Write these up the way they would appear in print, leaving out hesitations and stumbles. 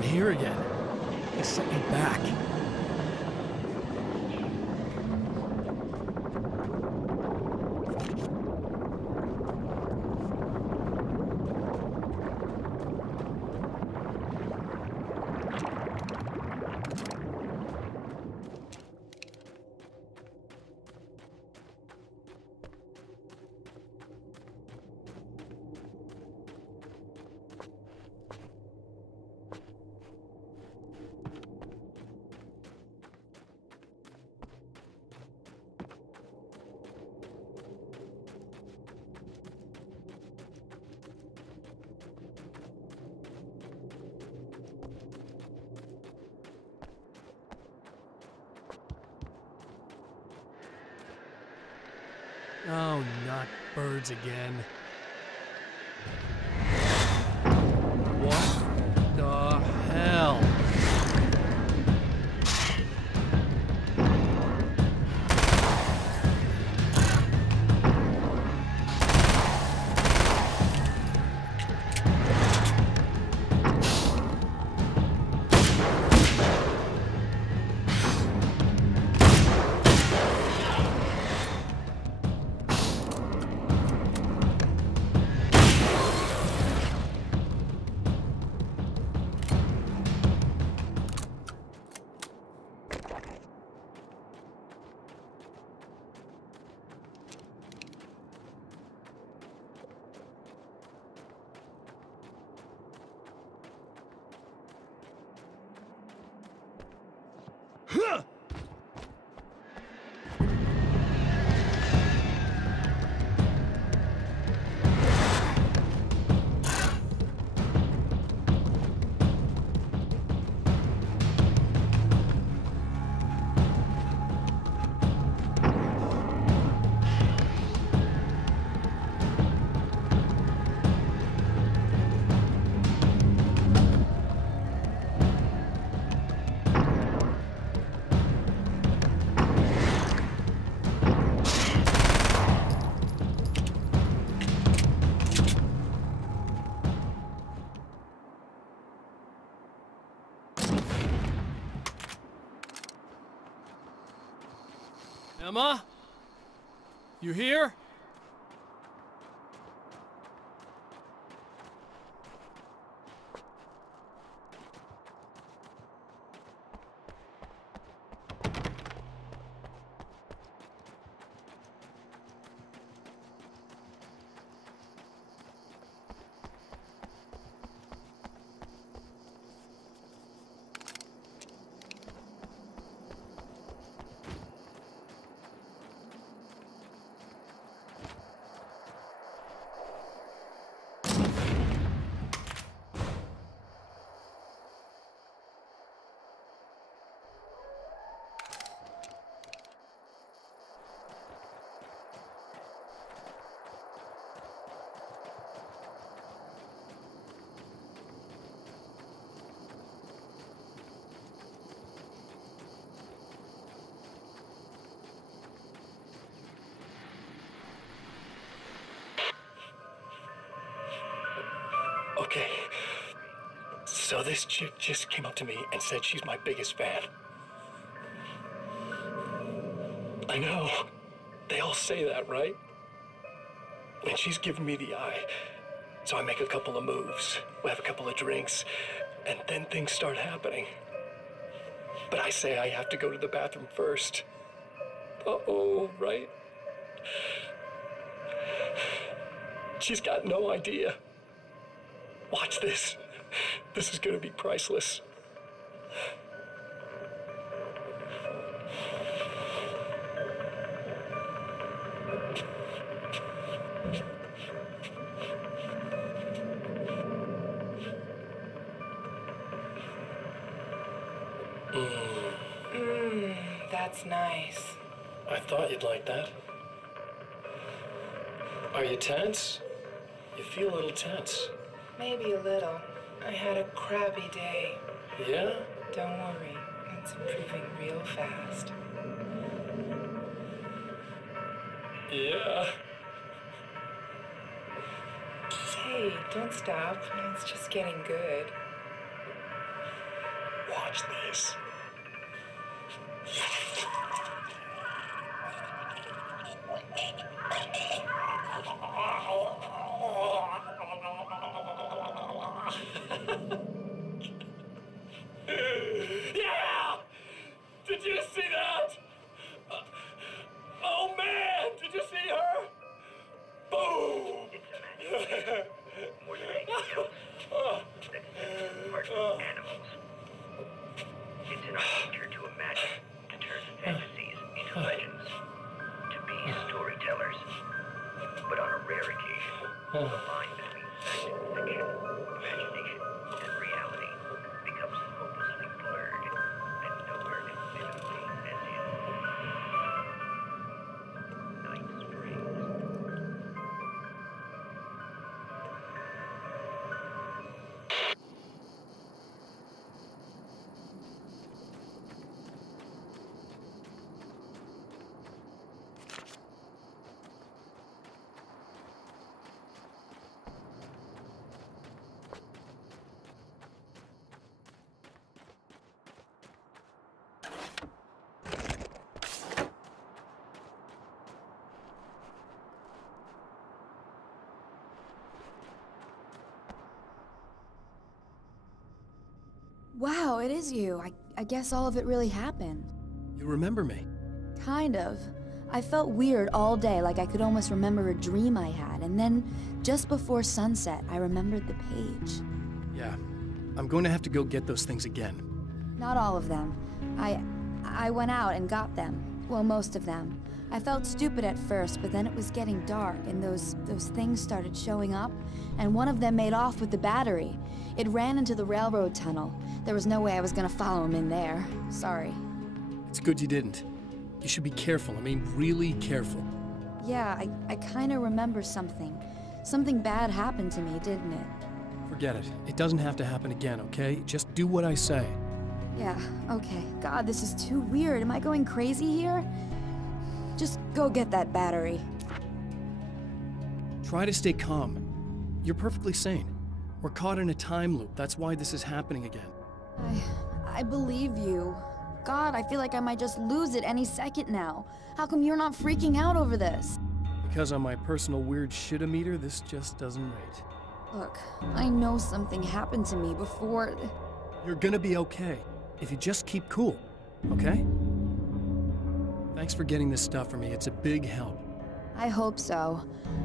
I'm here again. They sent me back. Oh, not birds again. What the hell? Emma? You here? Okay, so this chick just came up to me and said she's my biggest fan. I know, they all say that, right? And she's giving me the eye. So I make a couple of moves, we have a couple of drinks, and then things start happening. But I say I have to go to the bathroom first. Uh-oh, right? She's got no idea. Watch this. This is gonna be priceless. That's nice. I thought you'd like that. Are you tense? You feel a little tense. Maybe a little. I had a crappy day. Yeah? Don't worry, it's improving real fast. Yeah. Hey, don't stop. It's just getting good. watch this. Yeah! Did you see that? Oh man! Did you see her? Boom! More than anything else, that's part of animals. It's in our nature to imagine, to turn fantasies into legends, to be storytellers. But on a rare occasion, the line between fact and fiction, imagination and reality becomes hopelessly blurred, and nowhere can vividly as in Night Springs. Wow, it is you. I guess all of it really happened. You remember me? Kind of. I felt weird all day, like I could almost remember a dream I had, and then, just before sunset, I remembered the page. Yeah. I'm going to have to go get those things again. Not all of them. I went out and got them. Well, most of them. I felt stupid at first, but then it was getting dark, and those things started showing up, and one of them made off with the battery. It ran into the railroad tunnel. There was no way I was gonna follow him in there. Sorry. It's good you didn't. You should be careful. I mean, really careful. Yeah, I kinda remember something. Something bad happened to me, didn't it? Forget it. It doesn't have to happen again, okay? Just do what I say. Yeah, okay. God, this is too weird. Am I going crazy here? Just go get that battery. Try to stay calm. You're perfectly sane. We're caught in a time loop. That's why this is happening again. I believe you. God, I feel like I might just lose it any second now. How come you're not freaking out over this? Because on my personal weird shit-o-meter, this just doesn't rate. Look, I know something happened to me before... You're gonna be okay, if you just keep cool, okay? Thanks for getting this stuff for me. It's a big help. I hope so.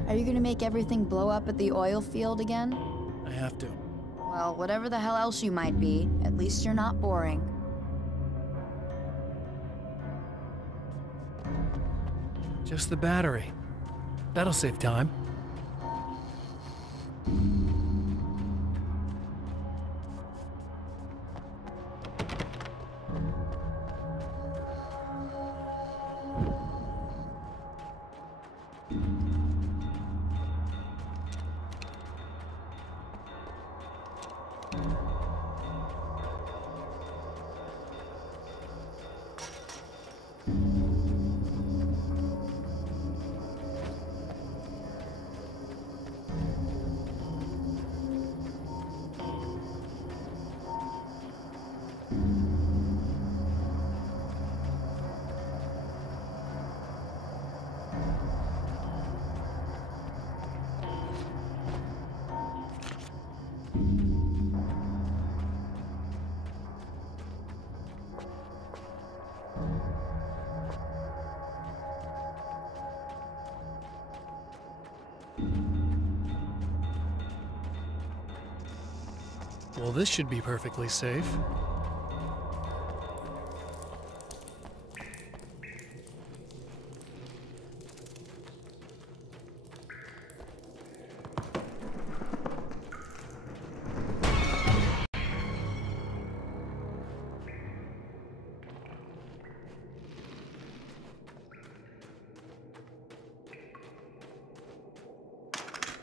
Are you gonna make everything blow up at the oil field again? I have to. Well, whatever the hell else you might be, at least you're not boring. Just the battery. That'll save time. Well, this should be perfectly safe.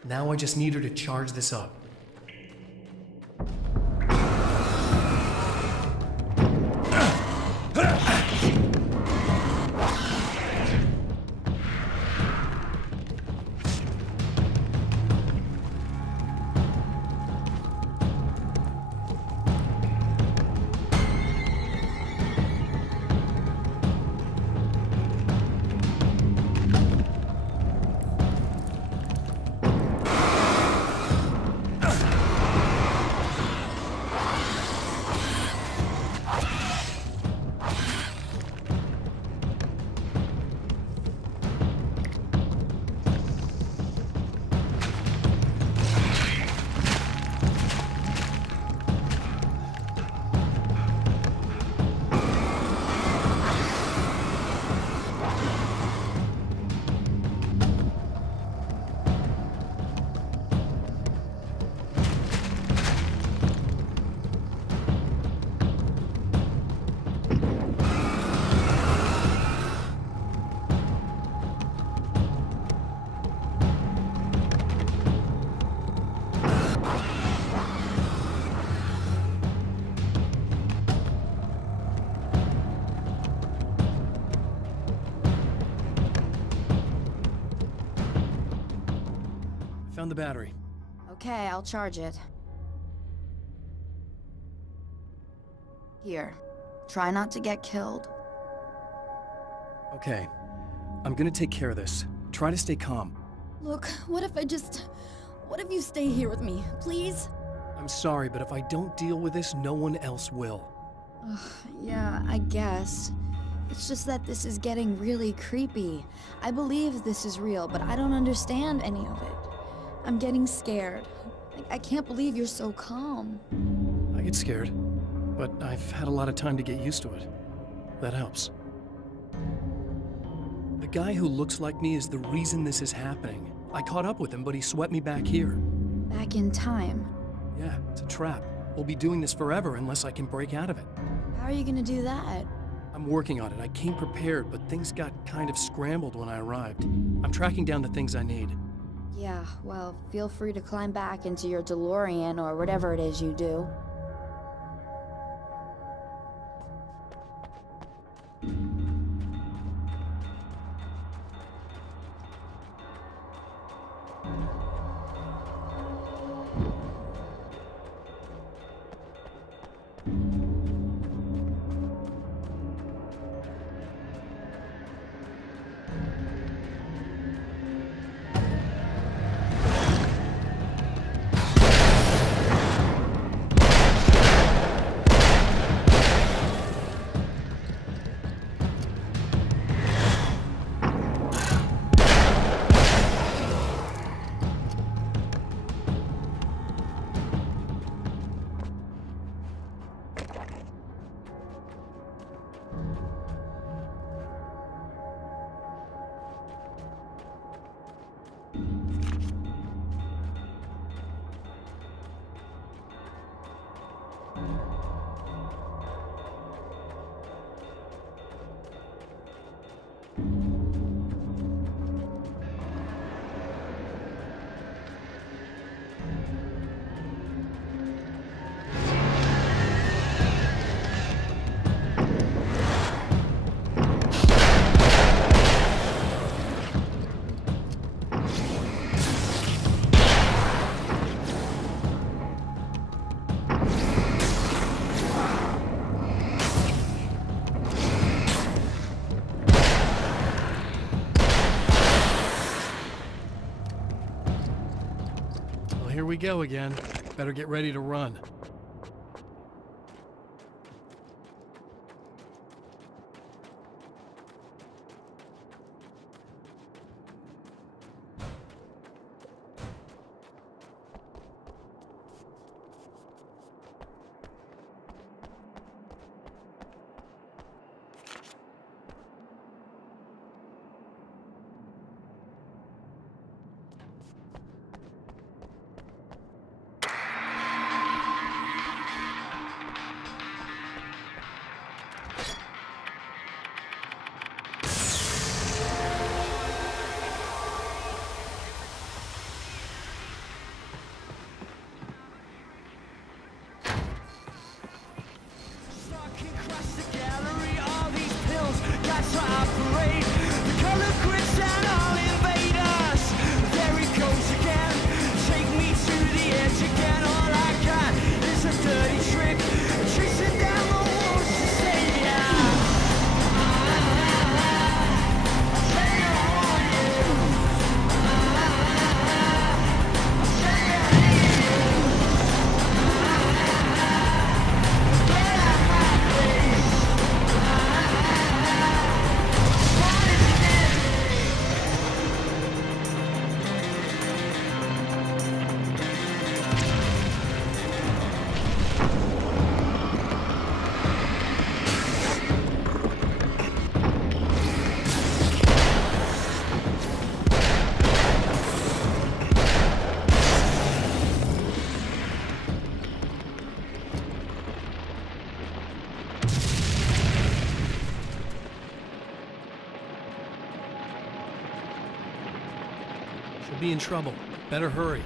Now I just need her to charge this up. Found the battery. Okay, I'll charge it. Here. Try not to get killed. Okay. I'm gonna take care of this. Try to stay calm. Look, what if you stay here with me, please? I'm sorry, but if I don't deal with this, no one else will. Yeah, I guess. It's just that this is getting really creepy. I believe this is real, but I don't understand any of it. I'm getting scared. I can't believe you're so calm. I get scared, but I've had a lot of time to get used to it. That helps. The guy who looks like me is the reason this is happening. I caught up with him, but he swept me back here. Back in time. Yeah, it's a trap. We'll be doing this forever unless I can break out of it. How are you gonna do that? I'm working on it. I came prepared, but things got kind of scrambled when I arrived. I'm tracking down the things I need. Yeah, well, feel free to climb back into your DeLorean or whatever it is you do. Here we go again. Better get ready to run. She'll be in trouble. Better hurry.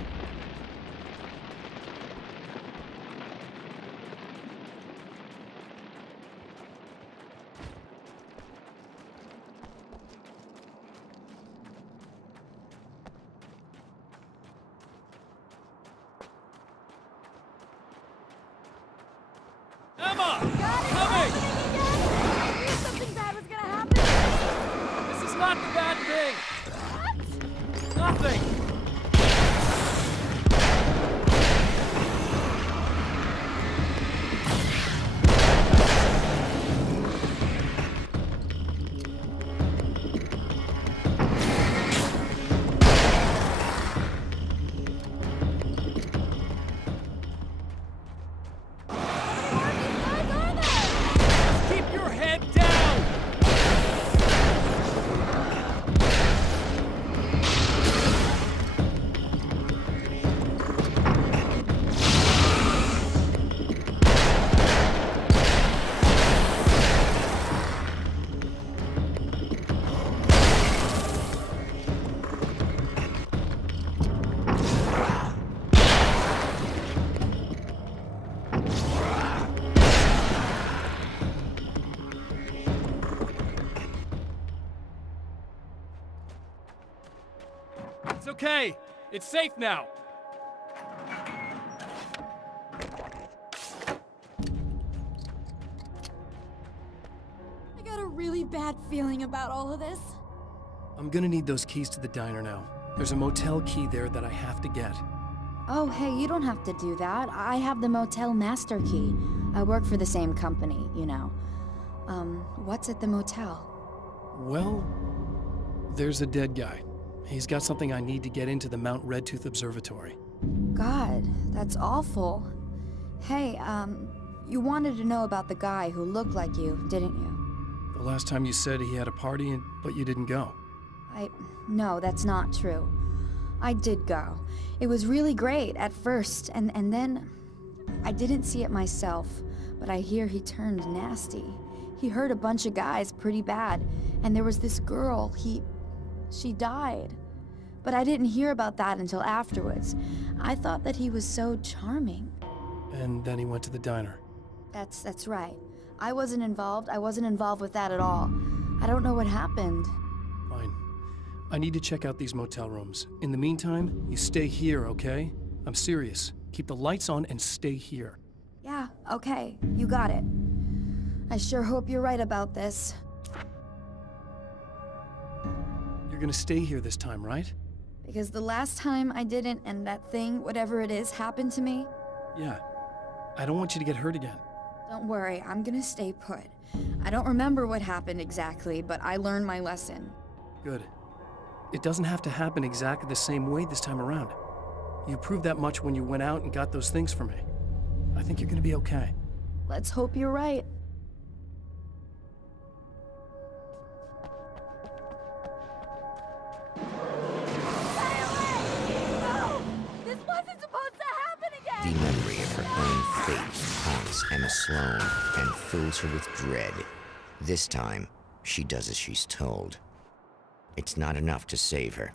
Emma! God, it's Coming! happening again! I knew something bad was gonna happen! This is not the bad thing! What? Nothing! Keep your head down! It's okay. It's safe now. I got a really bad feeling about all of this. I'm gonna need those keys to the diner now. There's a motel key there that I have to get. Oh, hey, you don't have to do that. I have the motel master key. I work for the same company, you know. What's at the motel? Well, there's a dead guy. He's got something I need to get into the Mount Redtooth Observatory. God, that's awful. Hey, you wanted to know about the guy who looked like you, didn't you? The last time you said he had a party, but you didn't go. No, that's not true. I did go. It was really great at first, and then I didn't see it myself, but I hear he turned nasty. He hurt a bunch of guys pretty bad, and there was this girl, she died. But I didn't hear about that until afterwards. I thought that he was so charming. And then he went to the diner. That's right. I wasn't involved. I wasn't involved with that at all. I don't know what happened. Fine. I need to check out these motel rooms. In the meantime, you stay here, okay? I'm serious. Keep the lights on and stay here. Yeah, okay. You got it. I sure hope you're right about this. You're gonna stay here this time, right? Because the last time I didn't, and that thing, whatever it is, happened to me. Yeah. I don't want you to get hurt again. Don't worry, I'm gonna stay put. I don't remember what happened exactly, but I learned my lesson. Good. It doesn't have to happen exactly the same way this time around. You proved that much when you went out and got those things for me. I think you're gonna be okay. Let's hope you're right. The memory of her own fate haunts Emma Sloan and fills her with dread. This time, she does as she's told. It's not enough to save her.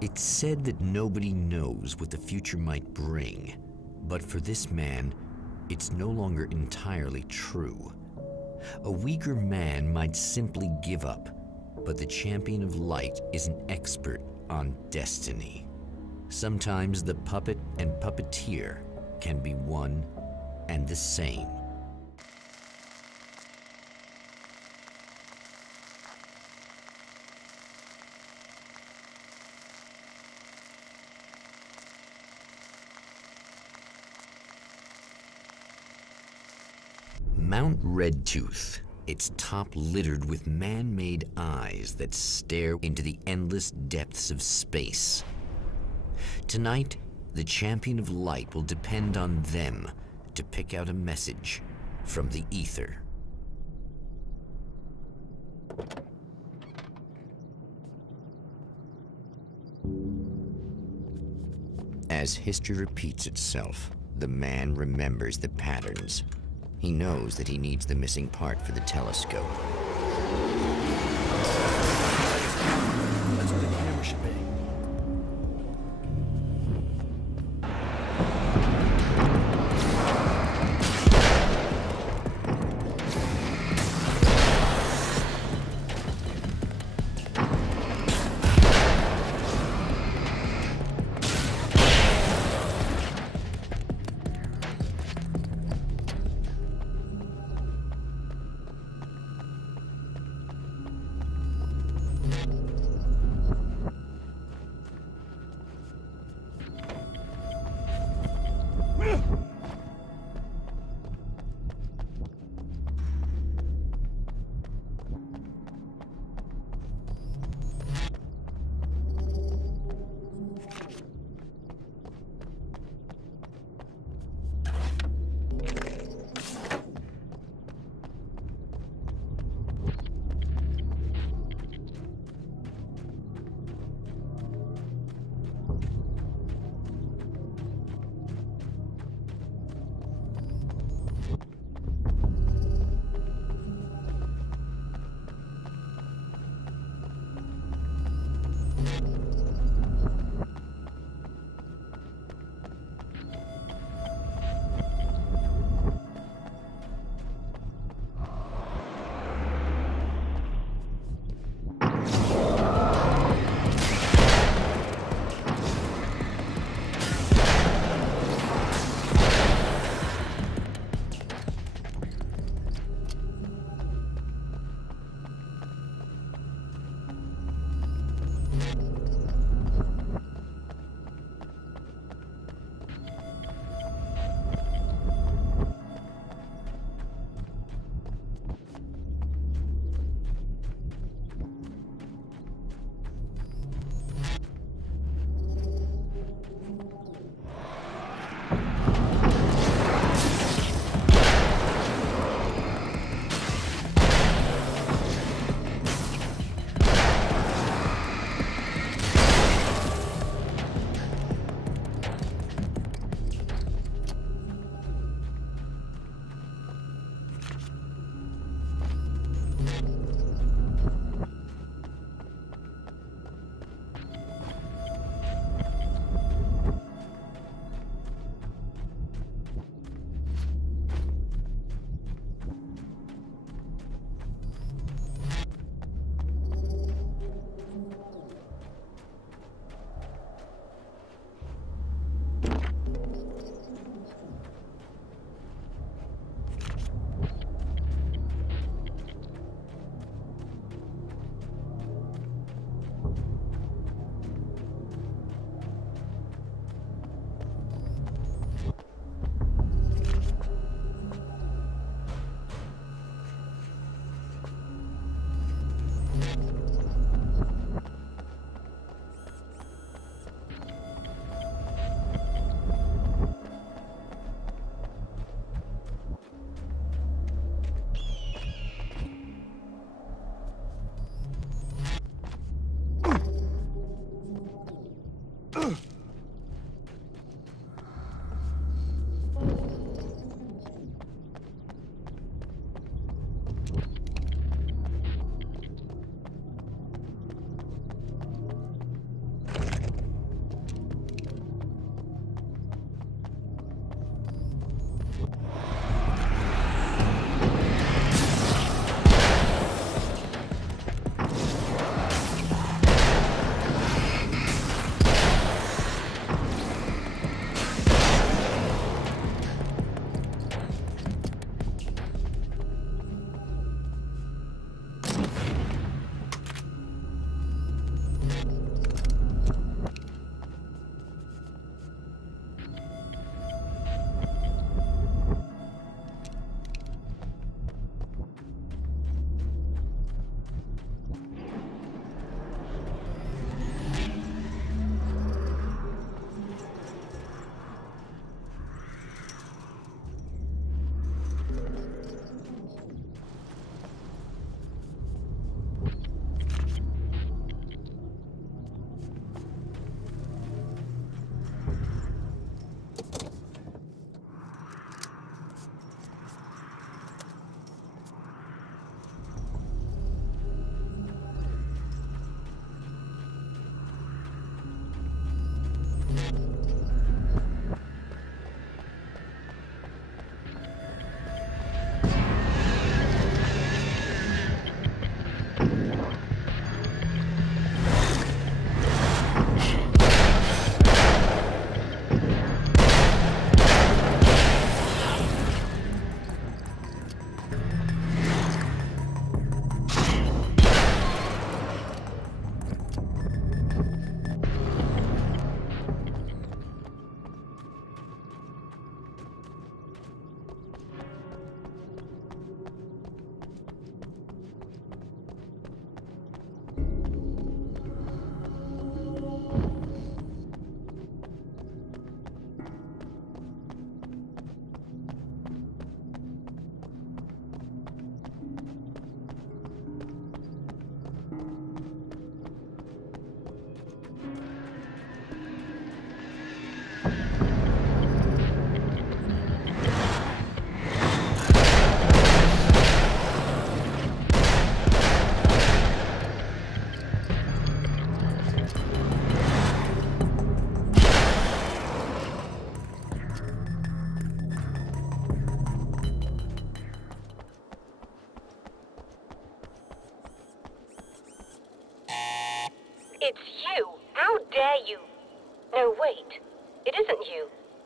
It's said that nobody knows what the future might bring, but for this man, it's no longer entirely true. A weaker man might simply give up, but the Champion of Light is an expert on destiny. Sometimes the puppet and puppeteer can be one and the same. Mount Redtooth, its top littered with man-made eyes that stare into the endless depths of space. Tonight, the Champion of Light will depend on them to pick out a message from the ether. As history repeats itself, the man remembers the patterns. He knows that he needs the missing part for the telescope. That's where the camera should be.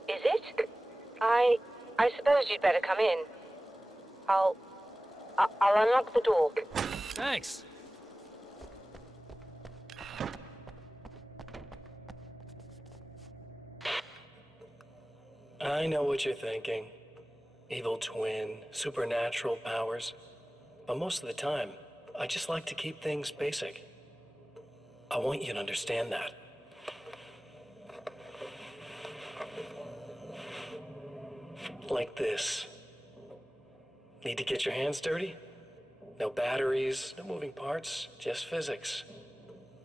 Is it? I suppose you'd better come in. I'll unlock the door. Thanks. I know what you're thinking. Evil twin, supernatural powers. But most of the time, I just like to keep things basic. I want you to understand that. Like this. Need to get your hands dirty? No batteries, no moving parts, just physics.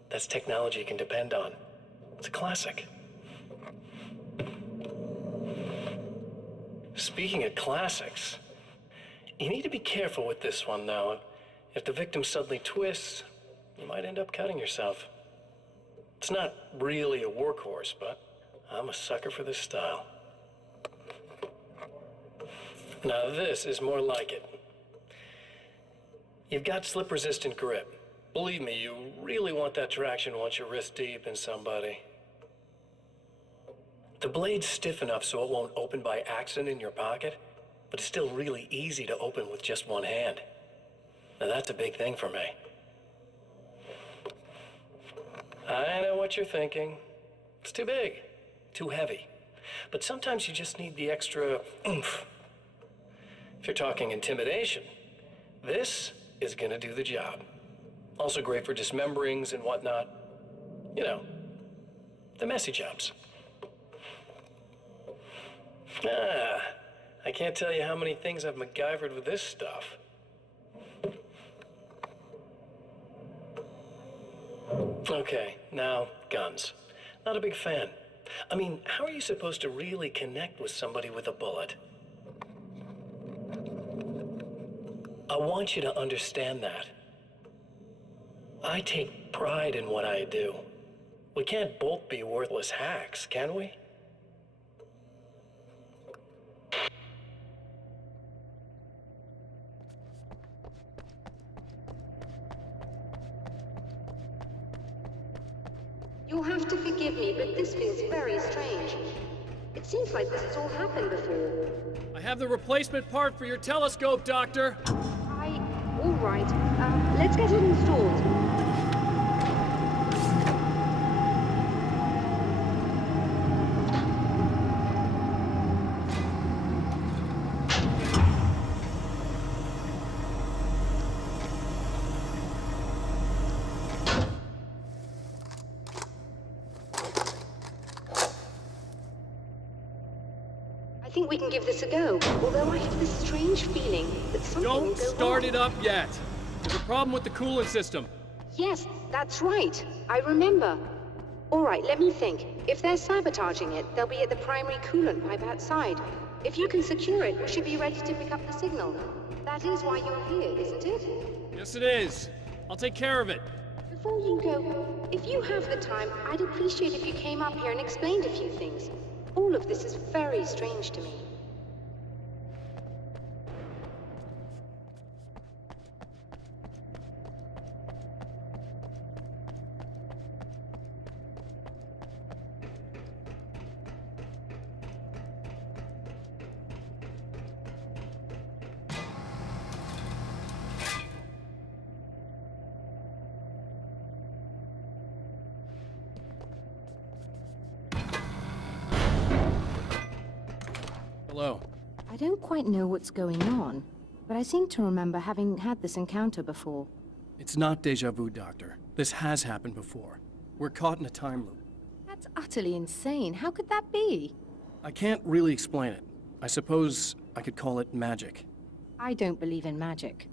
That's technology you can depend on. It's a classic. Speaking of classics, you need to be careful with this one, though. If the victim suddenly twists, you might end up cutting yourself. It's not really a workhorse, but I'm a sucker for this style. Now this is more like it. You've got slip-resistant grip. Believe me, you really want that traction once you're wrist deep in somebody. The blade's stiff enough so it won't open by accident in your pocket, but it's still really easy to open with just one hand. Now that's a big thing for me. I know what you're thinking. It's too big, too heavy. But sometimes you just need the extra oomph. If you're talking intimidation, this is gonna do the job. Also great for dismemberings and whatnot. You know, the messy jobs. I can't tell you how many things I've MacGyvered with this stuff. Okay, now, guns. Not a big fan. I mean, how are you supposed to really connect with somebody with a bullet? I want you to understand that. I take pride in what I do. We can't both be worthless hacks, can we? You'll have to forgive me, but this feels very strange. It seems like this has all happened before. I have the replacement part for your telescope, Doctor. All right. Let's get it installed. I think we can give this a go, although I have this strange feeling that something will Don't go start wrong. it up yet. There's a problem with the coolant system. Yes, that's right. I remember. All right, let me think. If they're sabotaging it, they'll be at the primary coolant pipe outside. If you can secure it, we should be ready to pick up the signal. That is why you're here, isn't it? Yes, it is. I'll take care of it. Before you go, if you have the time, I'd appreciate if you came up here and explained a few things. All of this is very strange to me. Hello. I don't quite know what's going on, but I seem to remember having had this encounter before. It's not déjà vu, Doctor. This has happened before. We're caught in a time loop. That's utterly insane. How could that be? I can't really explain it. I suppose I could call it magic. I don't believe in magic.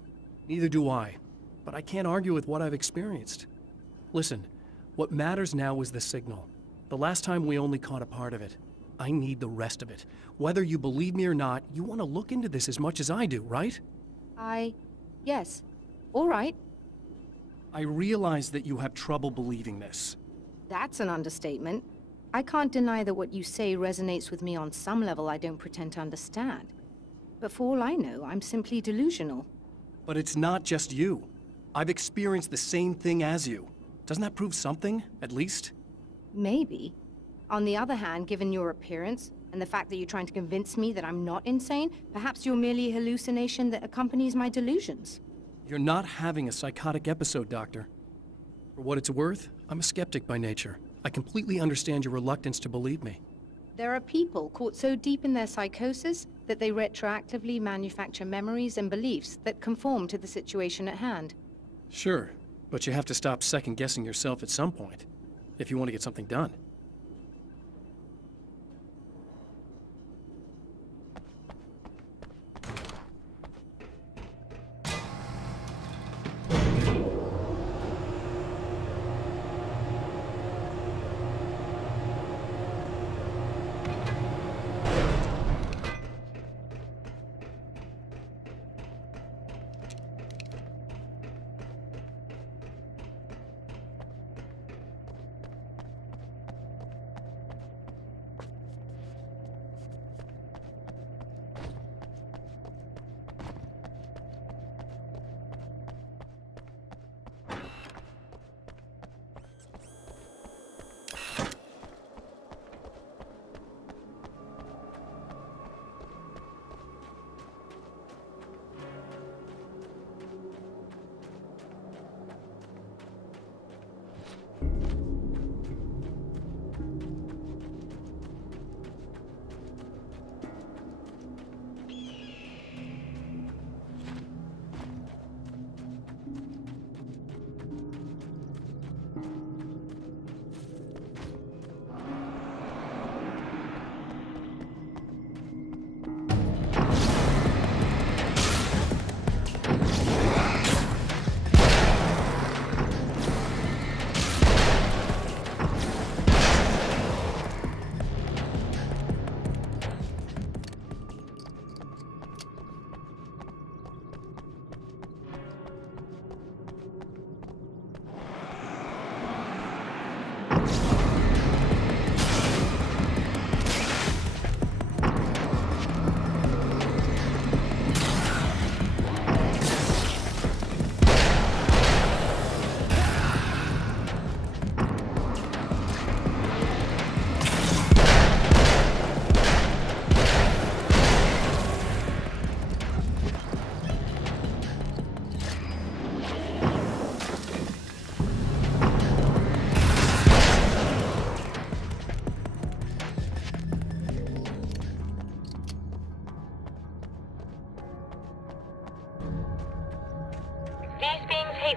Neither do I. But I can't argue with what I've experienced. Listen, what matters now is the signal. The last time we only caught a part of it. I need the rest of it. Whether you believe me or not, you want to look into this as much as I do, right? Yes. All right. I realize that you have trouble believing this. That's an understatement. I can't deny that what you say resonates with me on some level I don't pretend to understand. But for all I know, I'm simply delusional. But it's not just you. I've experienced the same thing as you. Doesn't that prove something, at least? Maybe. On the other hand, given your appearance, And the fact that you're trying to convince me that I'm not insane, perhaps you're merely a hallucination that accompanies my delusions. You're not having a psychotic episode, Doctor. For what it's worth, I'm a skeptic by nature. I completely understand your reluctance to believe me. There are people caught so deep in their psychosis that they retroactively manufacture memories and beliefs that conform to the situation at hand. Sure, but you have to stop second-guessing yourself at some point, if you want to get something done.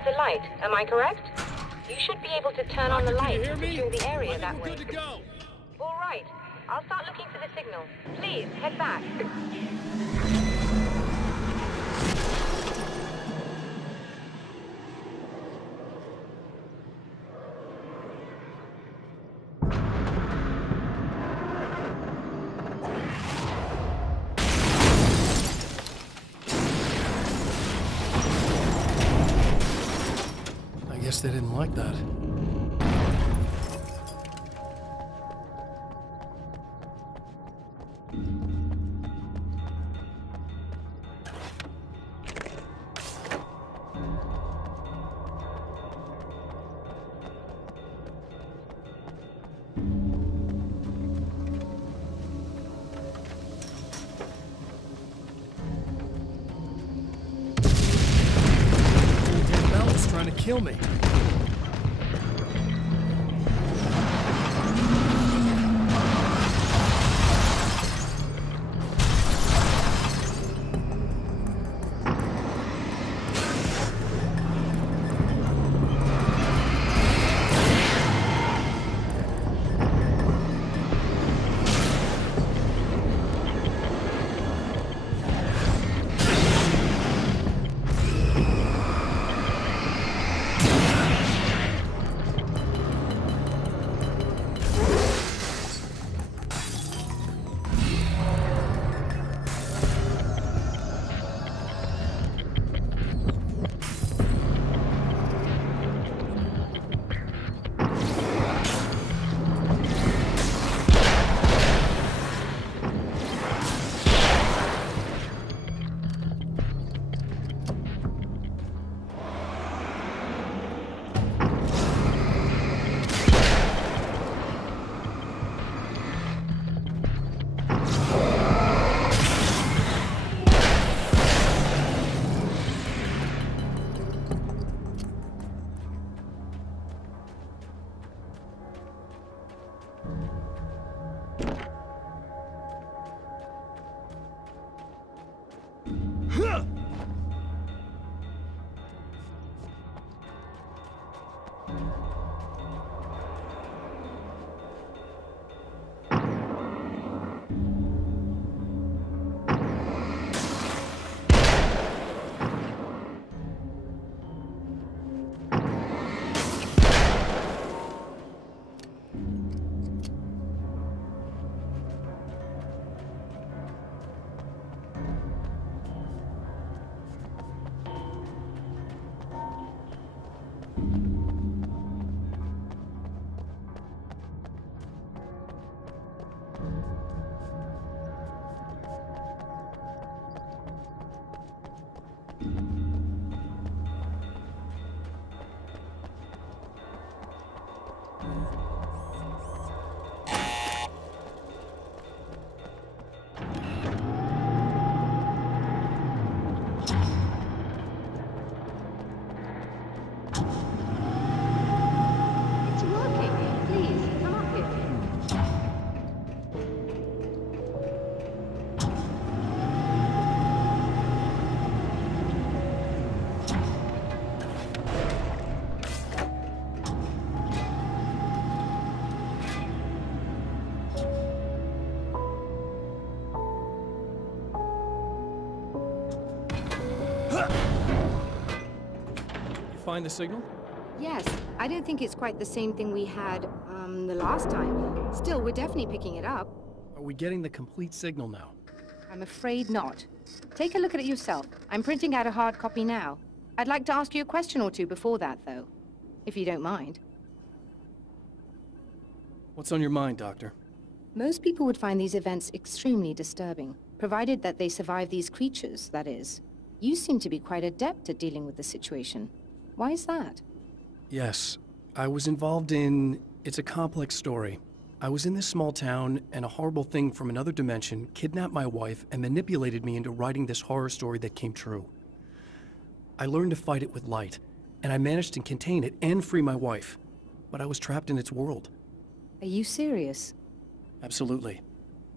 The light, am I correct? You should be able to turn on the light to secure the area that way. Good to go. All right, I'll start looking for the signal. Please, head back. They didn't like that. Mel's trying to kill me. find the signal? Yes, I don't think it's quite the same thing we had, the last time. Still, we're definitely picking it up. Are we getting the complete signal now? I'm afraid not. Take a look at it yourself. I'm printing out a hard copy now. I'd like to ask you a question or two before that, though. If you don't mind. What's on your mind, Doctor? Most people would find these events extremely disturbing, provided that they survive these creatures, that is. You seem to be quite adept at dealing with the situation. Why is that? Yes. I was involved in... It's a complex story. I was in this small town, and a horrible thing from another dimension kidnapped my wife and manipulated me into writing this horror story that came true. I learned to fight it with light, and I managed to contain it and free my wife. But I was trapped in its world. Are you serious? Absolutely.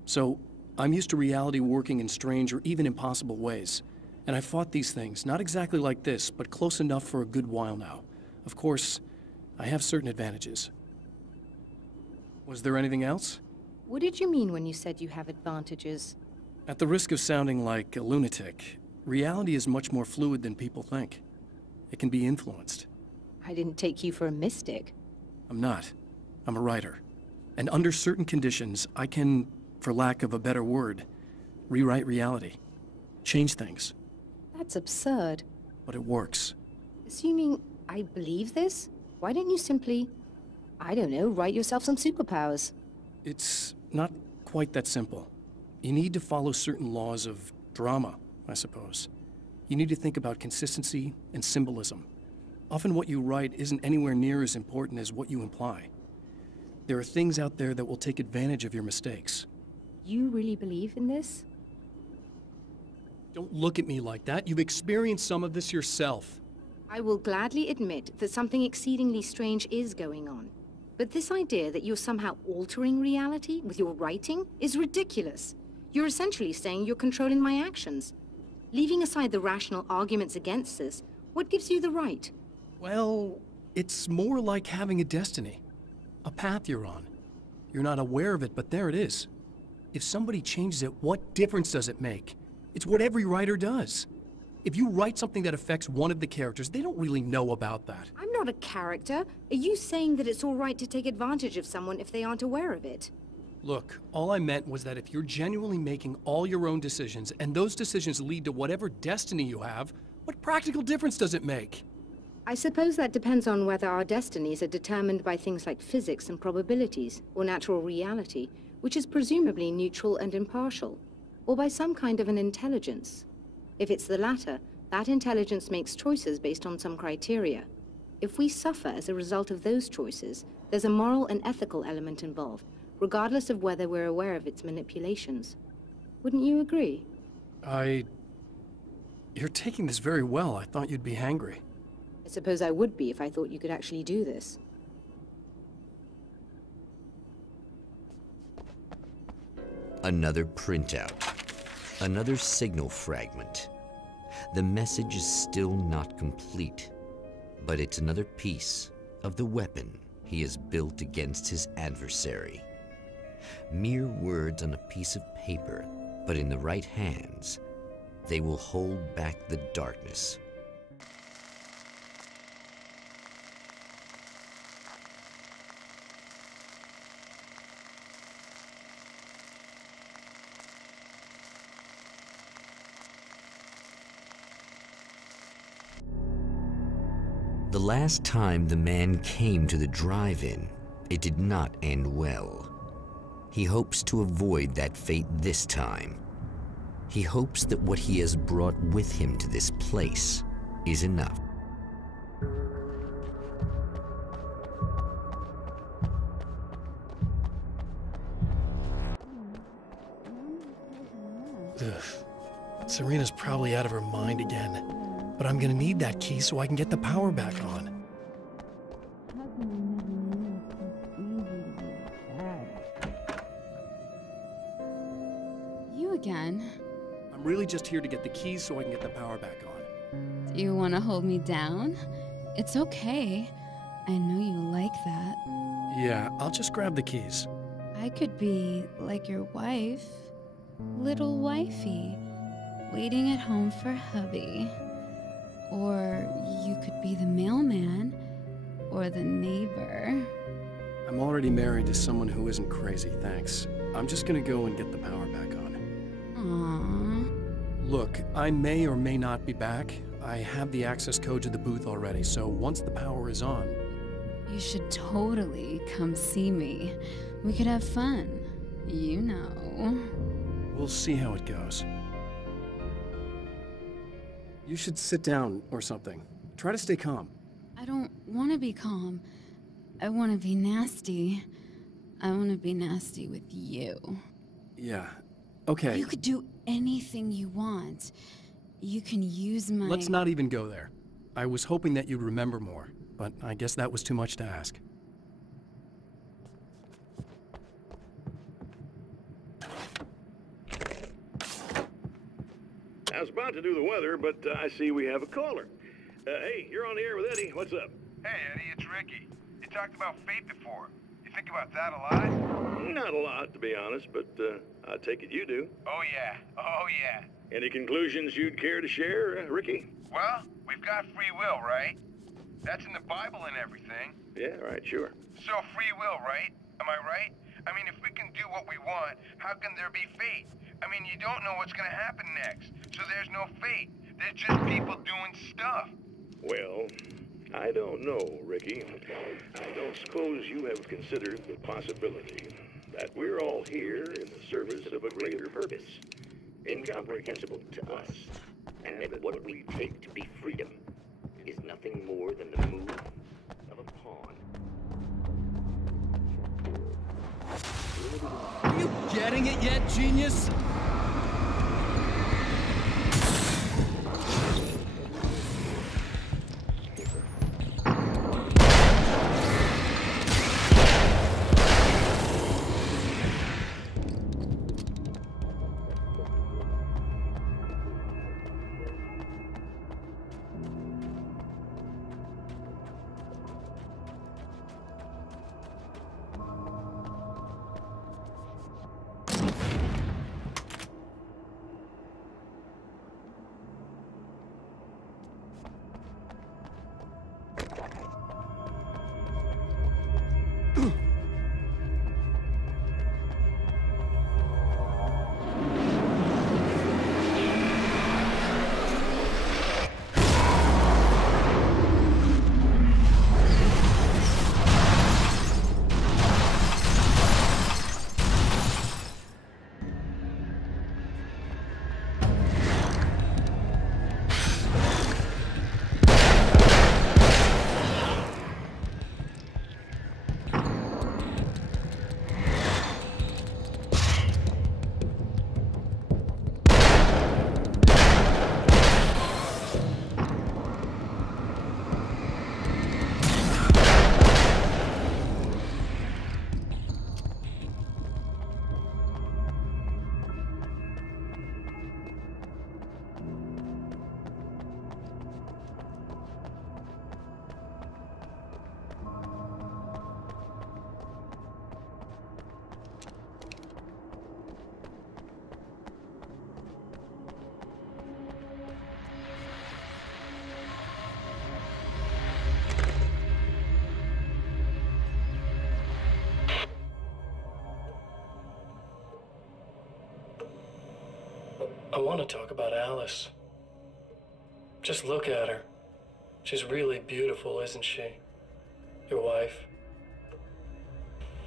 So, I'm used to reality working in strange or even impossible ways. And I fought these things, not exactly like this, but close enough for a good while now. Of course, I have certain advantages. Was there anything else? What did you mean when you said you have advantages? At the risk of sounding like a lunatic, reality is much more fluid than people think. It can be influenced. I didn't take you for a mystic. I'm not. I'm a writer. And under certain conditions, I can, for lack of a better word, rewrite reality. Change things. That's absurd. But it works. Assuming I believe this, why don't you simply, I don't know, write yourself some superpowers? It's not quite that simple. You need to follow certain laws of drama, I suppose. You need to think about consistency and symbolism. Often what you write isn't anywhere near as important as what you imply. There are things out there that will take advantage of your mistakes. You really believe in this? Don't look at me like that. You've experienced some of this yourself. I will gladly admit that something exceedingly strange is going on. But this idea that you're somehow altering reality with your writing is ridiculous. You're essentially saying you're controlling my actions. Leaving aside the rational arguments against this, what gives you the right? Well, it's more like having a destiny. A path you're on. You're not aware of it, but there it is. If somebody changes it, what difference does it make? It's what every writer does. If you write something that affects one of the characters, they don't really know about that. I'm not a character. Are you saying that it's all right to take advantage of someone if they aren't aware of it? Look, all I meant was that if you're genuinely making all your own decisions, and those decisions lead to whatever destiny you have, what practical difference does it make? I suppose that depends on whether our destinies are determined by things like physics and probabilities, or natural reality, which is presumably neutral and impartial, or by some kind of an intelligence. If it's the latter, that intelligence makes choices based on some criteria. If we suffer as a result of those choices, there's a moral and ethical element involved, regardless of whether we're aware of its manipulations. Wouldn't you agree? You're taking this very well. I thought you'd be hangry. I suppose I would be if I thought you could actually do this. Another printout. Another signal fragment. The message is still not complete, but it's another piece of the weapon he has built against his adversary. Mere words on a piece of paper, but in the right hands, they will hold back the darkness. The last time the man came to the drive-in, it did not end well. He hopes to avoid that fate this time. He hopes that what he has brought with him to this place is enough. Ugh. Serena's probably out of her mind again. But I'm gonna need that key so I can get the power back on. You again? I'm really just here to get the keys so I can get the power back on. Do you want to hold me down? It's okay. I know you like that. Yeah, I'll just grab the keys. I could be like your wife. Little wifey. Waiting at home for hubby. Or you could be the mailman. Or the neighbor. I'm already married to someone who isn't crazy, thanks. I'm just gonna go and get the power back on. Aww. Look, I may or may not be back. I have the access code to the booth already, so once the power is on... You should totally come see me. We could have fun. You know. We'll see how it goes. You should sit down or something. Try to stay calm. I don't want to be calm. I want to be nasty. I want to be nasty with you. Yeah, okay. You could do anything you want. You can use my... Let's not even go there. I was hoping that you'd remember more, but I guess that was too much to ask. I was about to do the weather, but I see we have a caller. Hey, you're on the air with Eddie. What's up? Hey, Eddie, it's Ricky. You talked about fate before. You think about that a lot? Not a lot, to be honest, but I take it you do. Oh, yeah. Oh, yeah. Any conclusions you'd care to share, Ricky? Well, we've got free will, right? That's in the Bible and everything. Yeah, right, sure. So free will, right? Am I right? I mean, if we can do what we want, how can there be fate? I mean, you don't know what's gonna happen next, so there's no fate. There's just people doing stuff. Well, I don't know, Ricky. I don't suppose you have considered the possibility that we're all here in the service of a greater purpose, incomprehensible to us, And that what we take to be freedom is nothing more than the move of a pawn. Are you getting it yet, genius? I want to talk about Alice. Just look at her. She's really beautiful, isn't she? Your wife.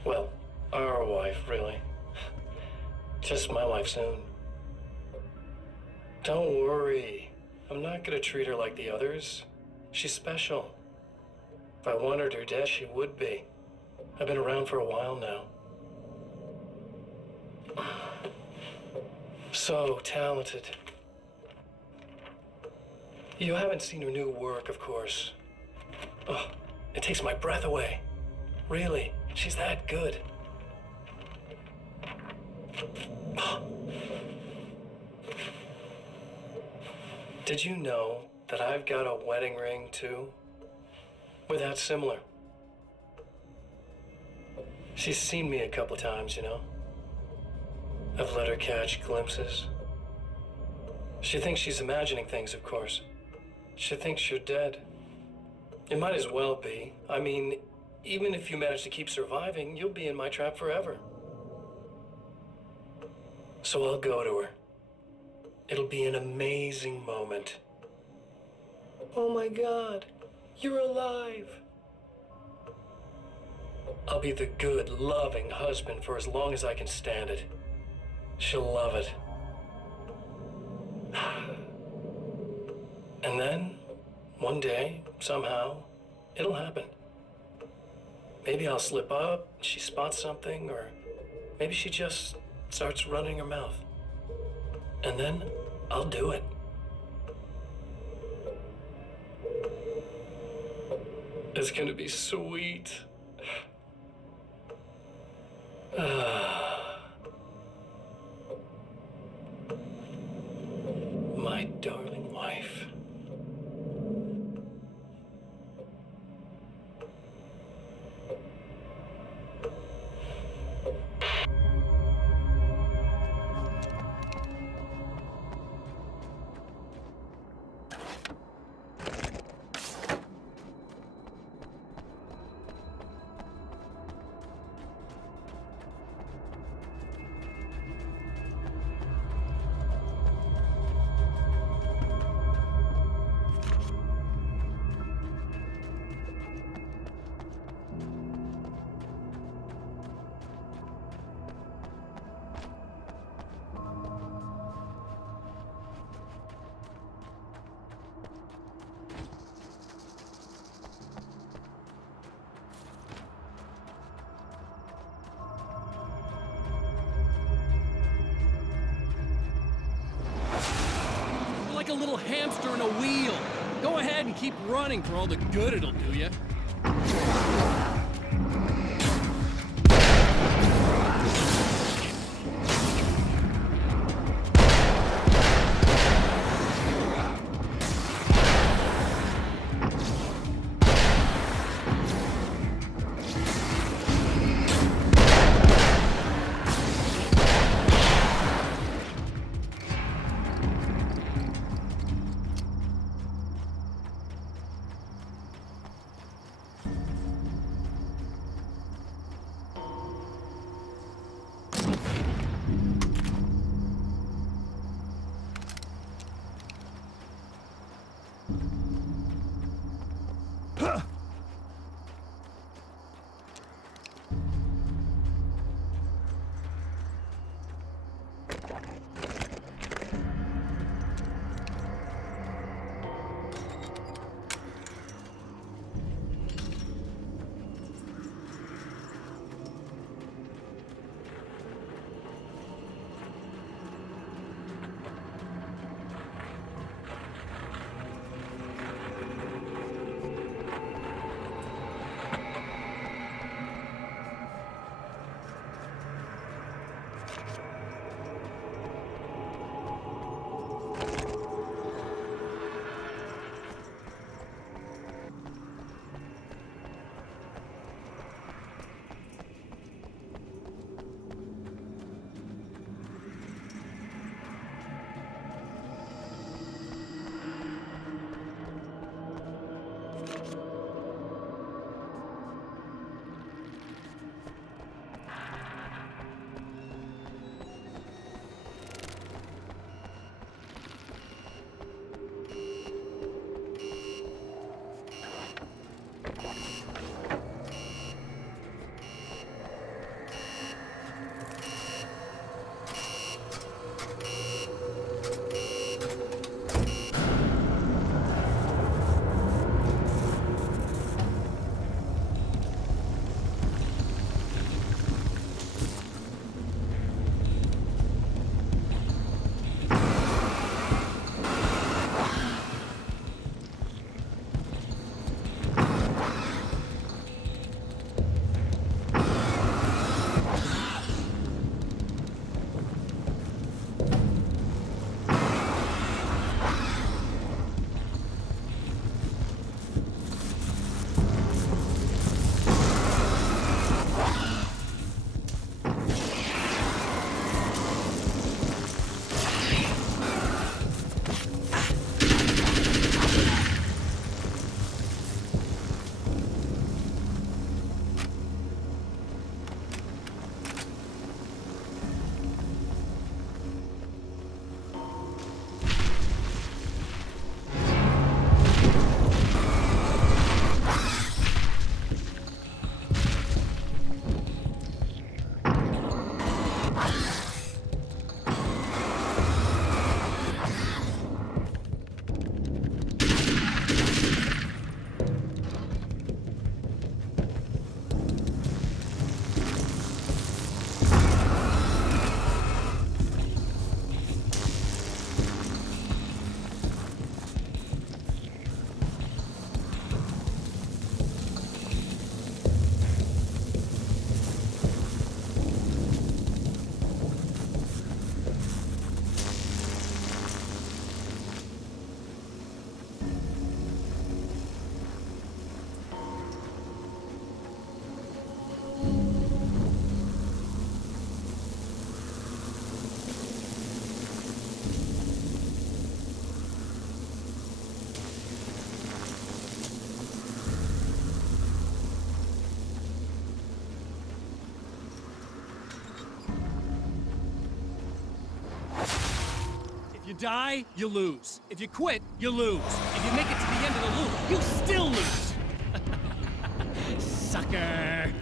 Well, our wife, really. Just my wife soon. Don't worry. I'm not gonna treat her like the others. She's special. If I wanted her dead, she would be. I've been around for a while now. So talented. You haven't seen her new work, of course. Oh, it takes my breath away. Really, she's that good. Did you know that I've got a wedding ring, too? We're that similar. She's seen me a couple times, you know? I've let her catch glimpses. She thinks she's imagining things, of course. She thinks you're dead. It might as well be. I mean, even if you manage to keep surviving, you'll be in my trap forever. So I'll go to her. It'll be an amazing moment. Oh my God, you're alive. I'll be the good, loving husband for as long as I can stand it. She'll love it. And then, one day, somehow, it'll happen. Maybe I'll slip up, she spots something, or maybe she just starts running her mouth. And then, I'll do it. It's gonna be sweet. My darling wife. Like a little hamster in a wheel. Go ahead and keep running for all the good it'll do you. If you die, you lose. If you quit, you lose. If you make it to the end of the loop, you still lose. Sucker.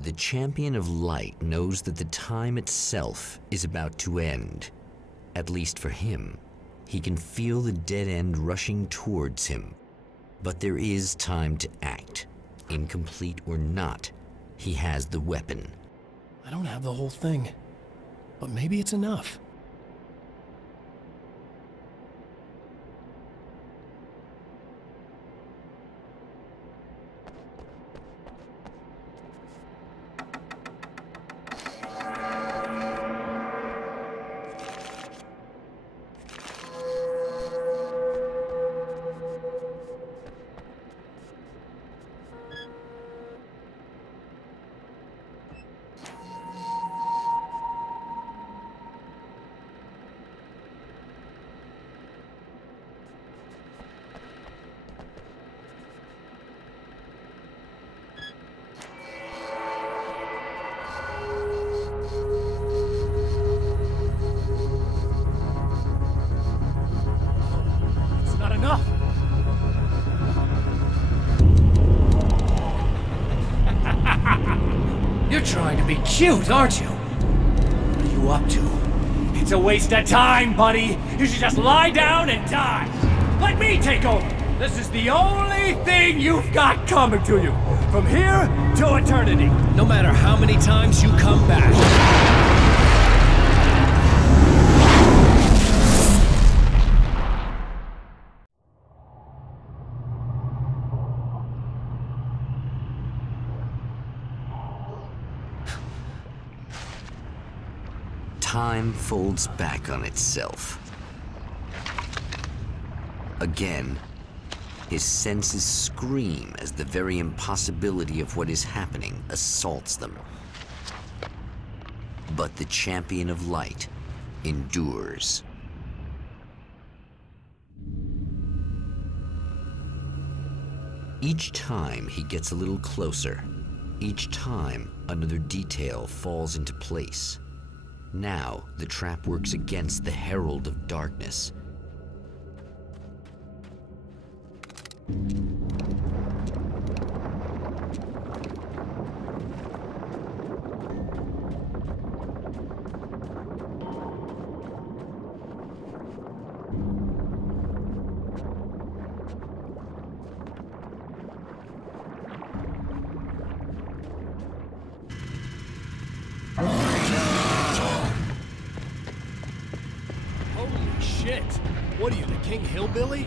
The Champion of Light knows that the time itself is about to end. At least for him. He can feel the dead end rushing towards him. But there is time to act. Incomplete or not, he has the weapon. I don't have the whole thing, but maybe it's enough. Cute, aren't you? What are you up to? It's a waste of time, buddy. You should just lie down and die. Let me take over. This is the only thing you've got coming to you. From here to eternity. No matter how many times you come back. Time folds back on itself. Again, his senses scream as the very impossibility of what is happening assaults them. But the champion of light endures. Each time he gets a little closer. Each time another detail falls into place. Now the trap works against the Herald of Darkness. Holy shit! What are you, the King Hillbilly?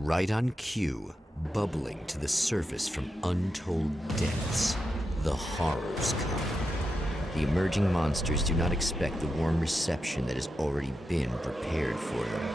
Right on cue, bubbling to the surface from untold depths, the horrors come. The emerging monsters do not expect the warm reception that has already been prepared for them.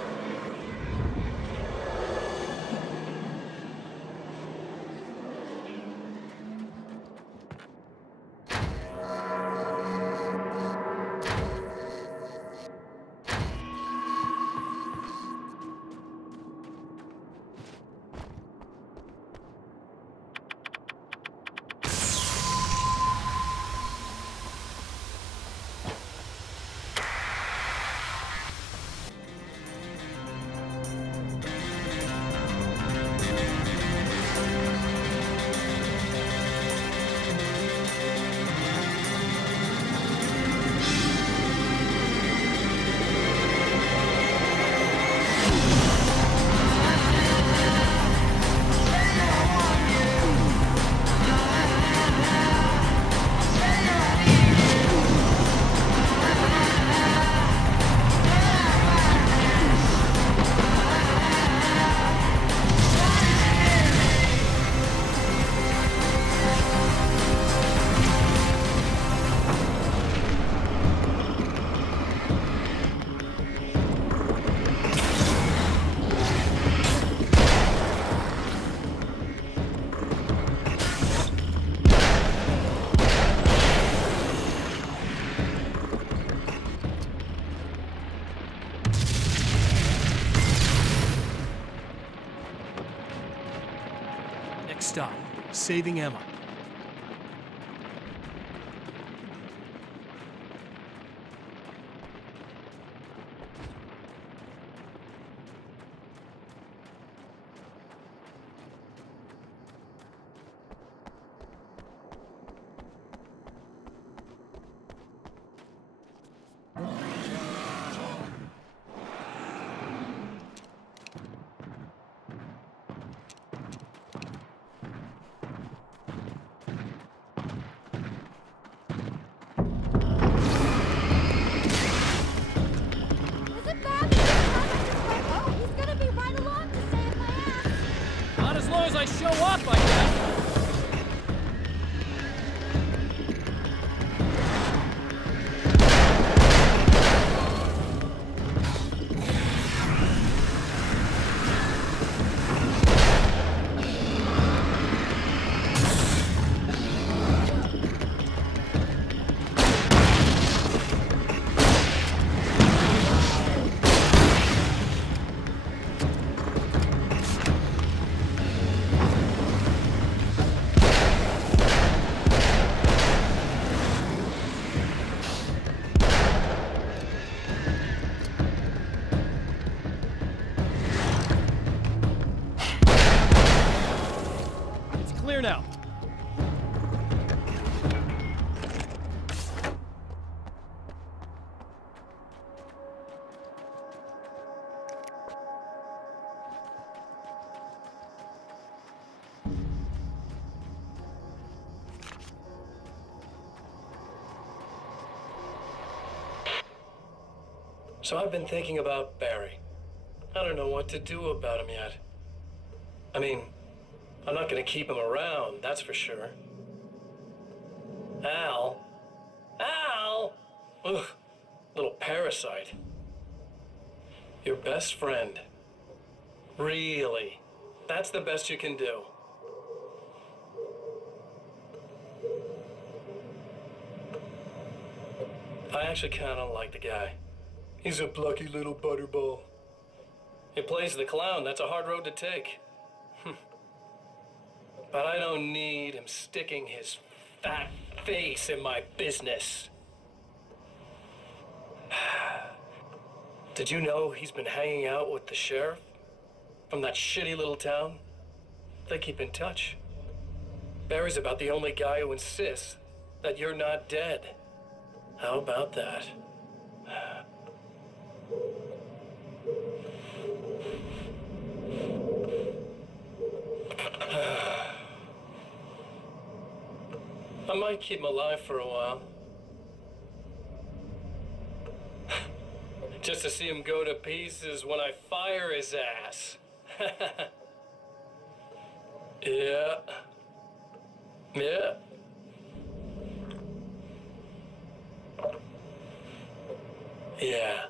Next stop, saving Emma. I show up, I guess. Clear now. So I've been thinking about Barry. I don't know what to do about him yet. I mean, I'm not gonna keep him around, that's for sure. Al? Ugh, little parasite. Your best friend. Really? That's the best you can do? I actually kinda like the guy. He's a plucky little butterball. He plays the clown. That's a hard road to take. But I don't need him sticking his fat face in my business. Did you know he's been hanging out with the sheriff from that shitty little town? They keep in touch. Barry's about the only guy who insists that you're not dead. How about that? I might keep him alive for a while. Just to see him go to pieces when I fire his ass. Yeah. Yeah. Yeah.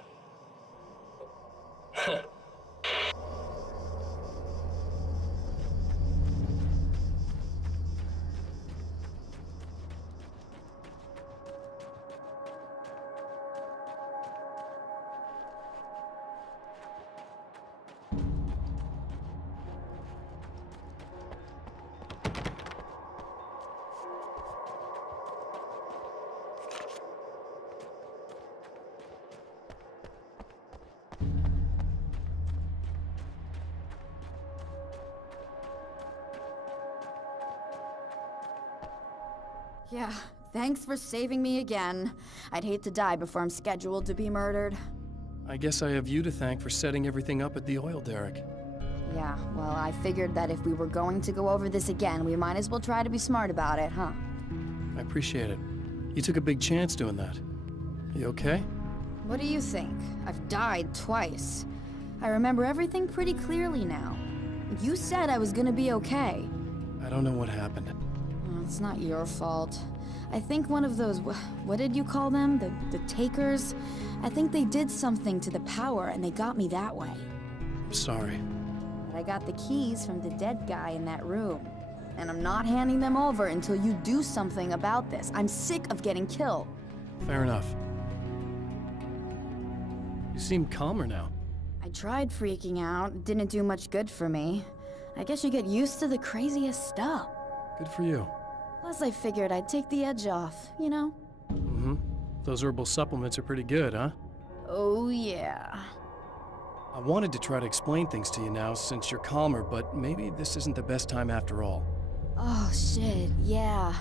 Yeah, thanks for saving me again. I'd hate to die before I'm scheduled to be murdered. I guess I have you to thank for setting everything up at the oil derrick. Yeah, well, I figured that if we were going to go over this again, we might as well try to be smart about it, huh? I appreciate it. You took a big chance doing that. You okay? What do you think? I've died twice. I remember everything pretty clearly now. You said I was gonna be okay. I don't know what happened. It's not your fault. I think one of those, what did you call them? The takers? I think they did something to the power and they got me that way. I'm sorry. But I got the keys from the dead guy in that room. And I'm not handing them over until you do something about this. I'm sick of getting killed. Fair enough. You seem calmer now. I tried freaking out. It didn't do much good for me. I guess you get used to the craziest stuff. Good for you. Plus, I figured I'd take the edge off, you know? Mm-hmm. Those herbal supplements are pretty good, huh? Oh, yeah. I wanted to try to explain things to you now since you're calmer, but maybe this isn't the best time after all. Oh, shit, yeah.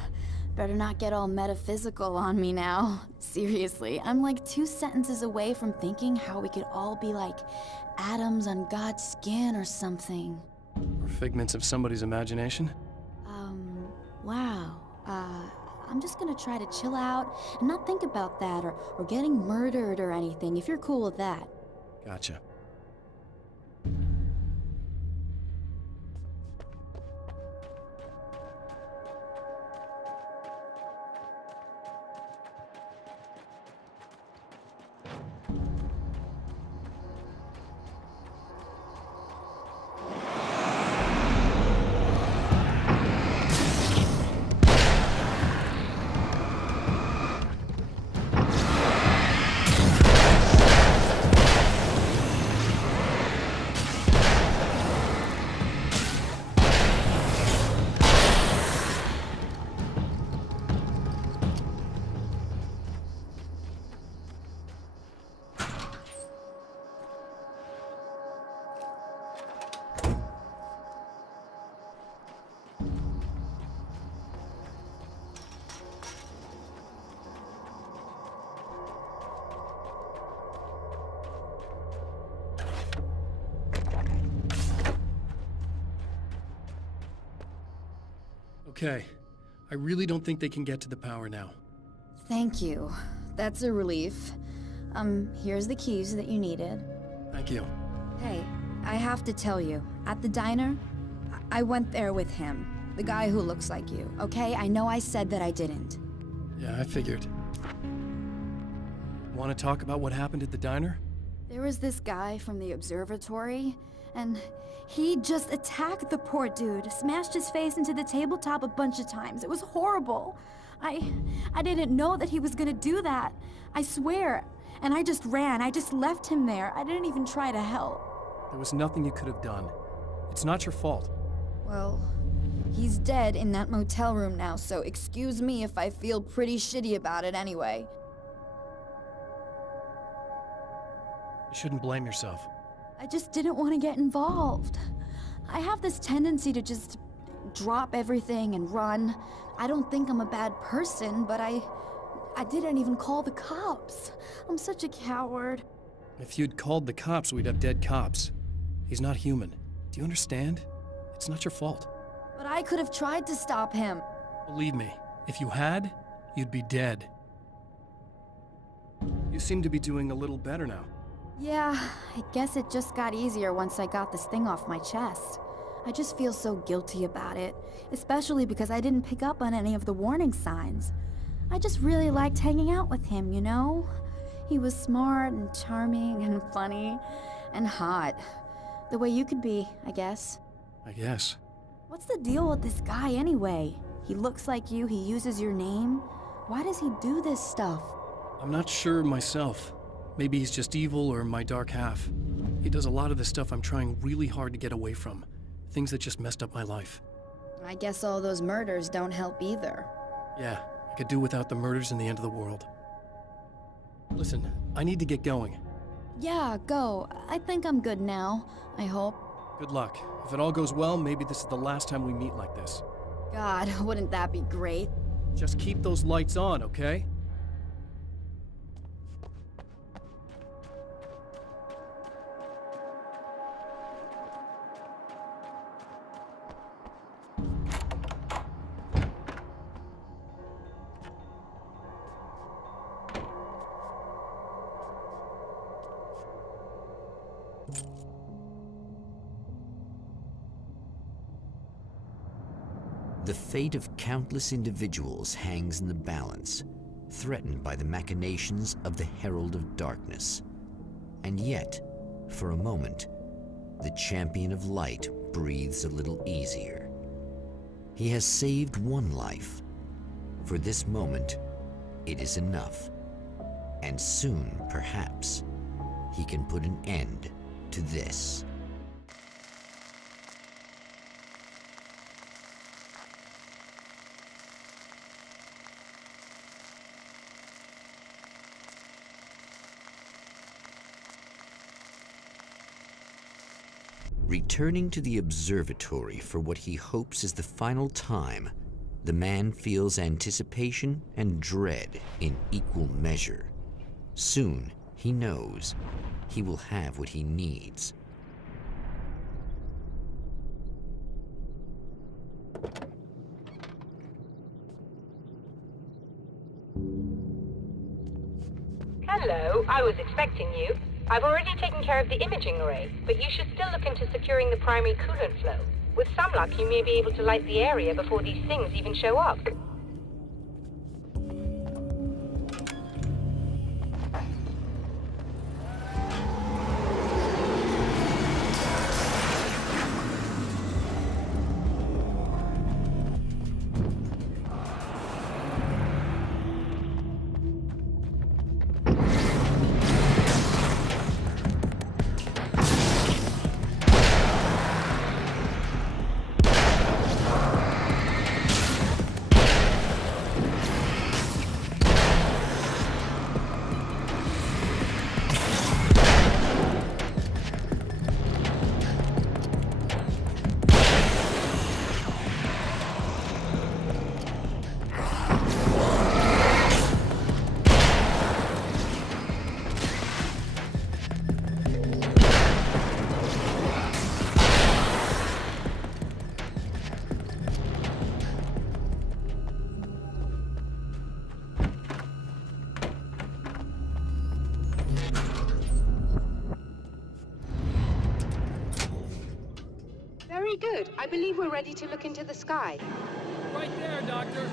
Better not get all metaphysical on me now. Seriously, I'm like 2 sentences away from thinking how we could all be like atoms on God's skin or something. Or figments of somebody's imagination? Wow. I'm just gonna try to chill out and not think about that or getting murdered or anything, if you're cool with that. Gotcha. Okay. I really don't think they can get to the power now. Thank you. That's a relief. Here's the keys that you needed. Thank you. Hey, I have to tell you, at the diner, I went there with him. The guy who looks like you, okay? I know I said that I didn't. Yeah, I figured. Want to talk about what happened at the diner? There was this guy from the observatory, and he just attacked the poor dude, smashed his face into the tabletop a bunch of times. It was horrible. I didn't know that he was gonna do that. I swear. And I just ran. I just left him there. I didn't even try to help. There was nothing you could have done. It's not your fault. Well, he's dead in that motel room now, so excuse me if I feel pretty shitty about it anyway. You shouldn't blame yourself. I just didn't want to get involved. I have this tendency to just drop everything and run. I don't think I'm a bad person, but I didn't even call the cops. I'm such a coward. If you'd called the cops, we'd have dead cops. He's not human. Do you understand? It's not your fault. But I could have tried to stop him. Believe me, if you had, you'd be dead. You seem to be doing a little better now. Yeah, I guess it just got easier once I got this thing off my chest. I just feel so guilty about it, especially because I didn't pick up on any of the warning signs. I just really liked hanging out with him, you know? He was smart and charming and funny and hot. The way you could be, I guess. I guess. What's the deal with this guy anyway? He looks like you, he uses your name. Why does he do this stuff? I'm not sure myself. Maybe he's just evil or my dark half. He does a lot of the stuff I'm trying really hard to get away from. Things that just messed up my life. I guess all those murders don't help either. Yeah, I could do without the murders and the end of the world. Listen, I need to get going. Yeah, go. I think I'm good now. I hope. Good luck. If it all goes well, maybe this is the last time we meet like this. God, wouldn't that be great? Just keep those lights on, okay? The fate of countless individuals hangs in the balance, threatened by the machinations of the Herald of Darkness. And yet, for a moment, the Champion of Light breathes a little easier. He has saved one life. For this moment, it is enough. And soon, perhaps, he can put an end to this. Returning to the observatory for what he hopes is the final time, the man feels anticipation and dread in equal measure. Soon, he knows he will have what he needs. Hello, I was expecting you. I've already taken care of the imaging array, but you should still look into securing the primary coolant flow. With some luck, you may be able to light the area before these things even show up. Good. I believe we're ready to look into the sky. Right there, Doctor.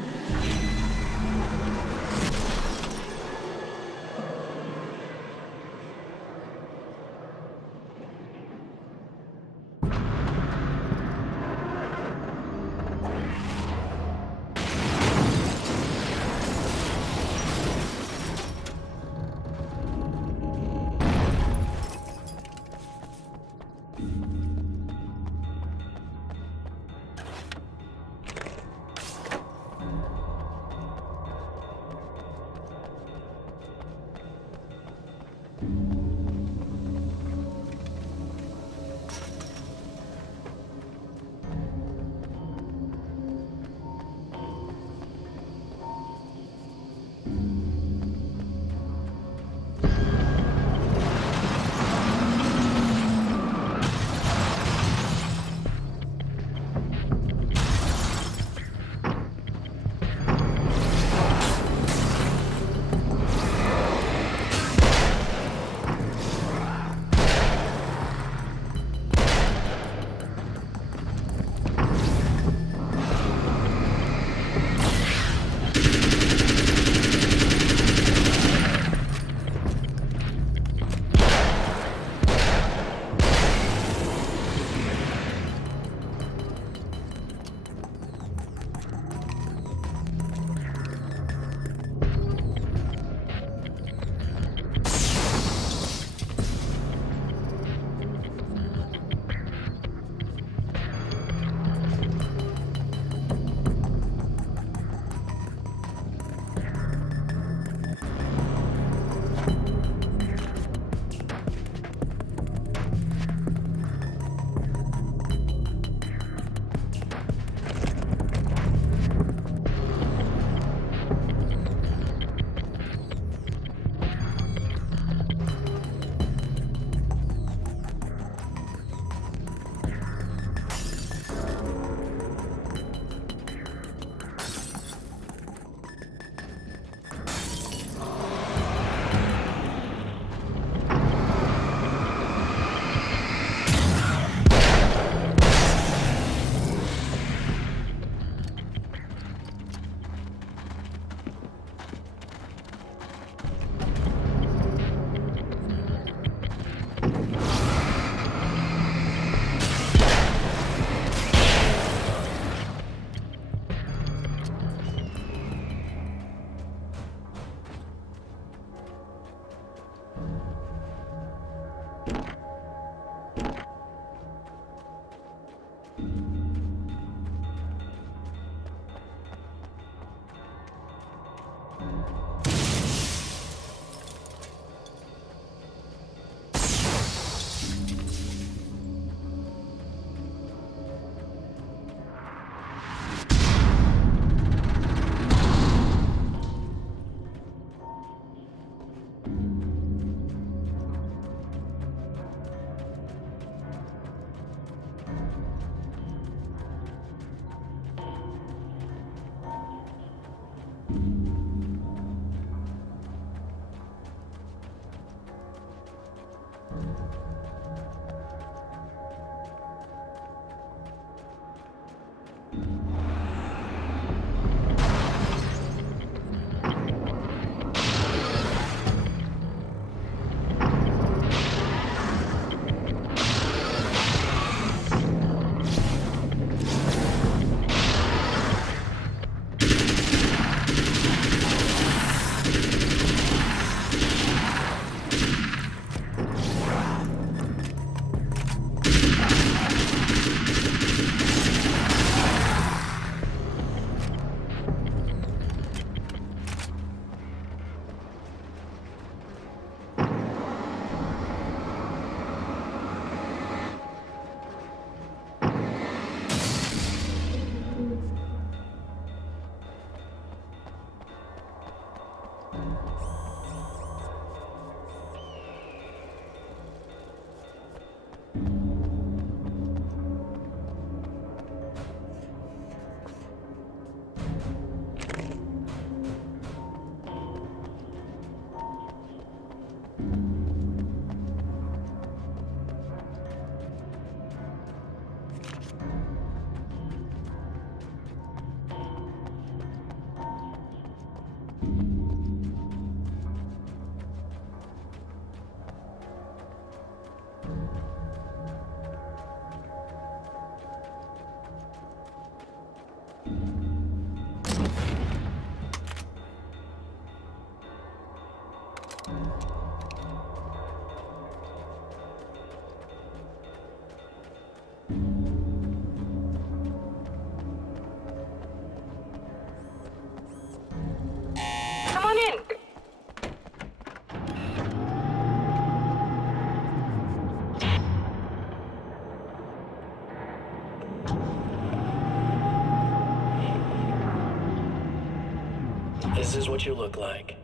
This is what you look like.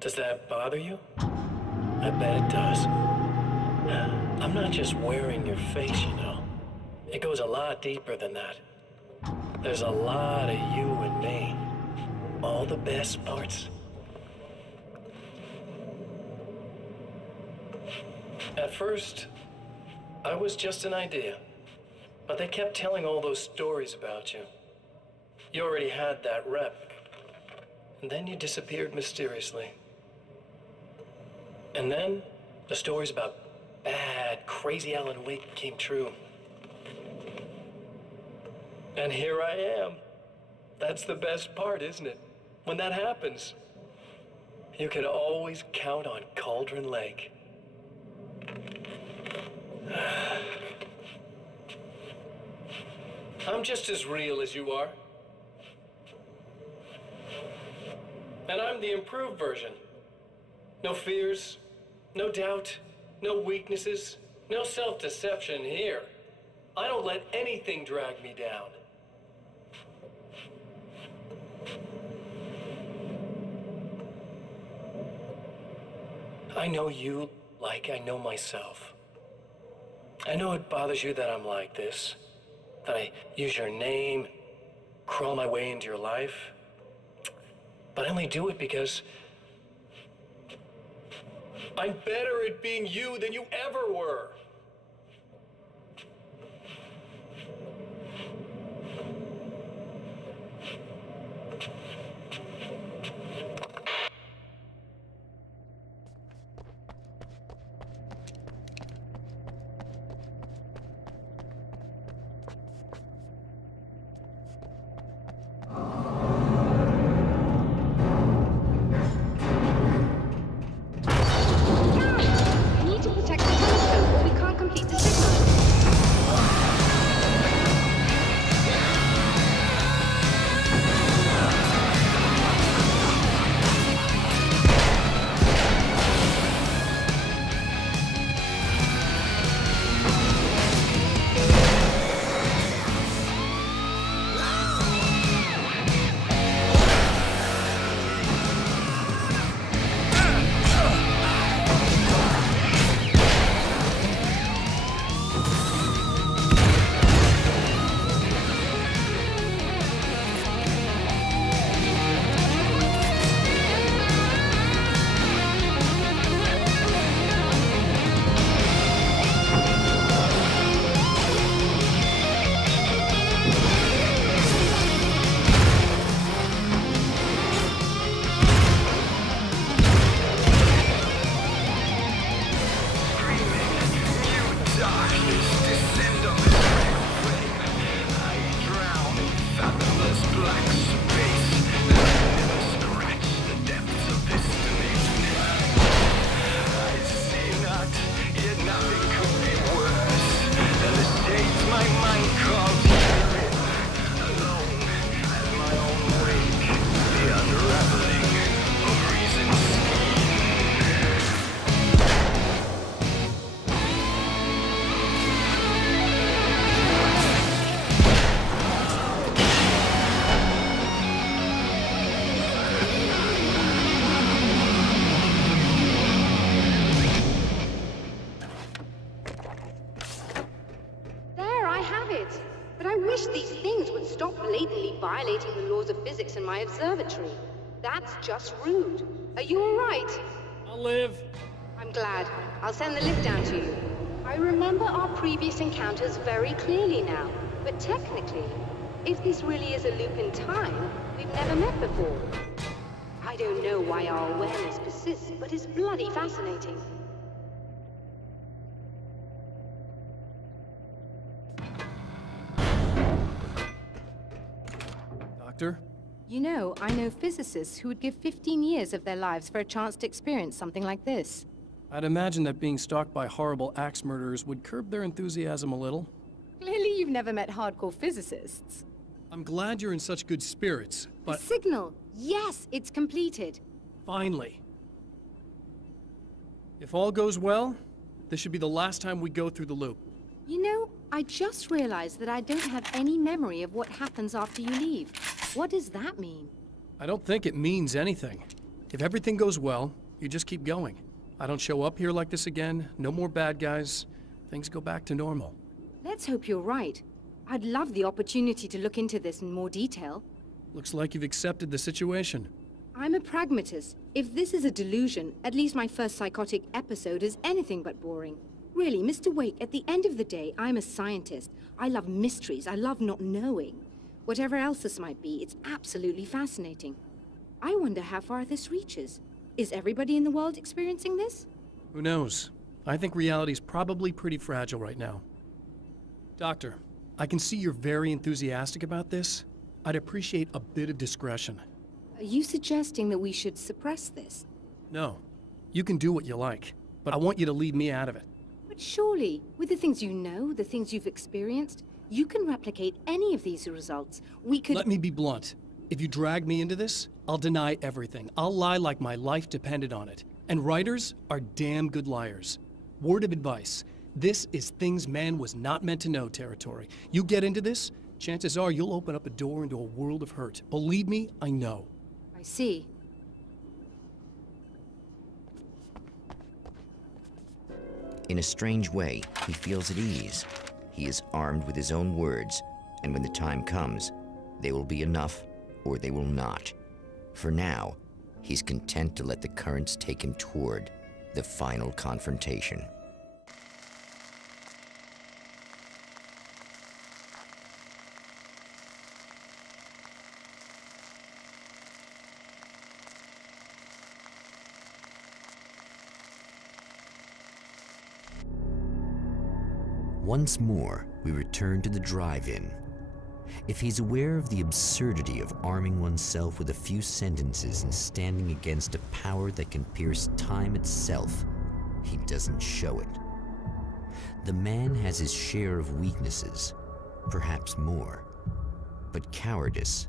Does that bother you? I bet it does. I'm not just wearing your face, you know. It goes a lot deeper than that. There's a lot of you and me. All the best parts. At first, I was just an idea. But they kept telling all those stories about you. You already had that rep. And then you disappeared mysteriously. And then, the stories about bad, crazy Alan Wake came true. And here I am. That's the best part, isn't it? When that happens, you can always count on Cauldron Lake. I'm just as real as you are. And I'm the improved version. No fears, no doubt, no weaknesses, no self-deception here. I don't let anything drag me down. I know you like I know myself. I know it bothers you that I'm like this, that I use your name, crawl my way into your life. But I only do it because I'm better at being you than you ever were. Violating the laws of physics in my observatory. That's just rude. Are you all right? I'll live. I'm glad. I'll send the lift down to you. I remember our previous encounters very clearly now, but technically, if this really is a loop in time, we've never met before. I don't know why our awareness persists, but it's bloody fascinating. Doctor? You know, I know physicists who would give 15 years of their lives for a chance to experience something like this. I'd imagine that being stalked by horrible axe murderers would curb their enthusiasm a little. Clearly you've never met hardcore physicists. I'm glad you're in such good spirits, but... The signal! Yes, it's completed. Finally. If all goes well, this should be the last time we go through the loop. You know, I just realized that I don't have any memory of what happens after you leave. What does that mean? I don't think it means anything. If everything goes well, you just keep going. I don't show up here like this again, no more bad guys. Things go back to normal. Let's hope you're right. I'd love the opportunity to look into this in more detail. Looks like you've accepted the situation. I'm a pragmatist. If this is a delusion, at least my first psychotic episode is anything but boring. Really, Mr. Wake, at the end of the day, I'm a scientist. I love mysteries. I love not knowing. Whatever else this might be, it's absolutely fascinating. I wonder how far this reaches. Is everybody in the world experiencing this? Who knows? I think reality's probably pretty fragile right now. Doctor, I can see you're very enthusiastic about this. I'd appreciate a bit of discretion. Are you suggesting that we should suppress this? No. You can do what you like, but I want you to leave me out of it. But surely, with the things you know, the things you've experienced, you can replicate any of these results. We could— Let me be blunt. If you drag me into this, I'll deny everything. I'll lie like my life depended on it. And writers are damn good liars. Word of advice. This is things man was not meant to know territory. You get into this, chances are you'll open up a door into a world of hurt. Believe me, I know. I see. In a strange way, he feels at ease. He is armed with his own words, and when the time comes, they will be enough or they will not. For now, he's content to let the currents take him toward the final confrontation. Once more, we return to the drive-in. If he's aware of the absurdity of arming oneself with a few sentences and standing against a power that can pierce time itself, he doesn't show it. The man has his share of weaknesses, perhaps more, but cowardice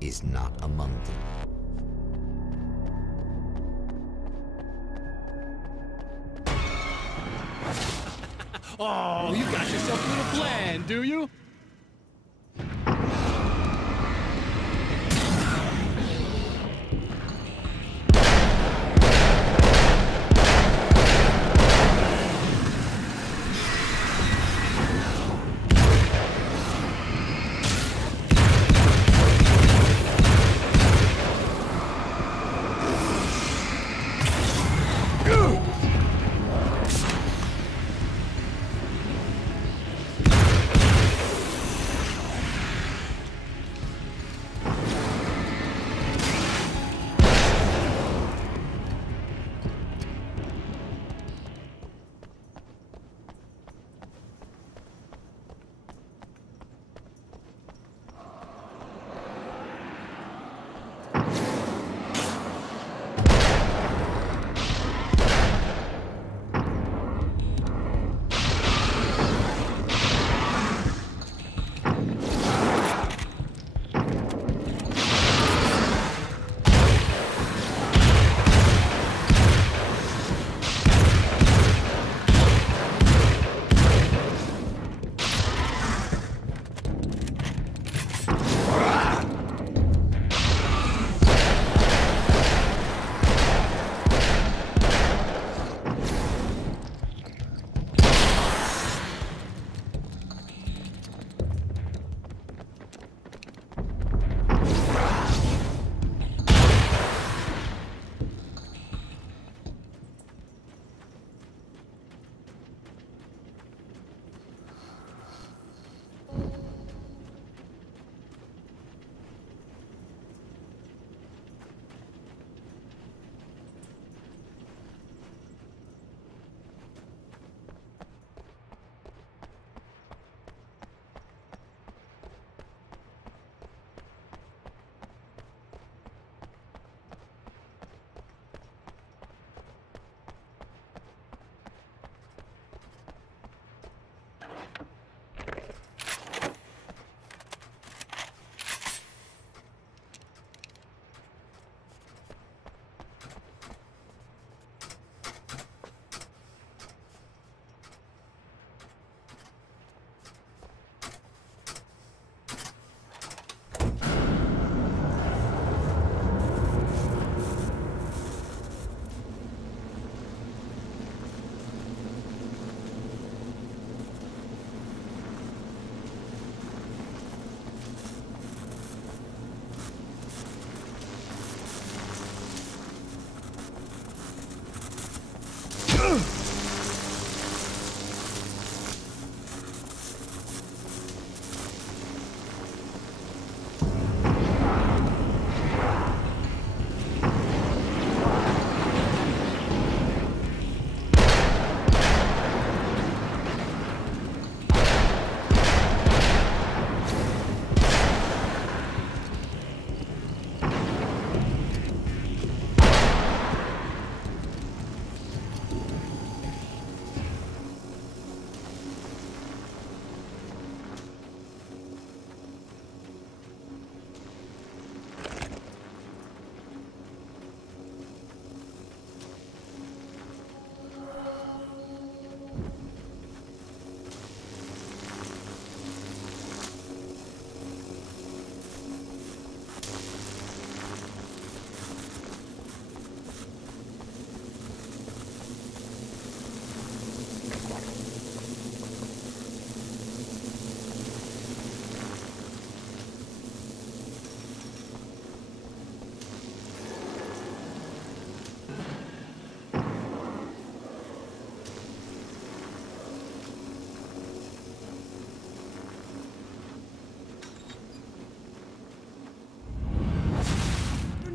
is not among them. Oh, you got yourself a little plan, do you?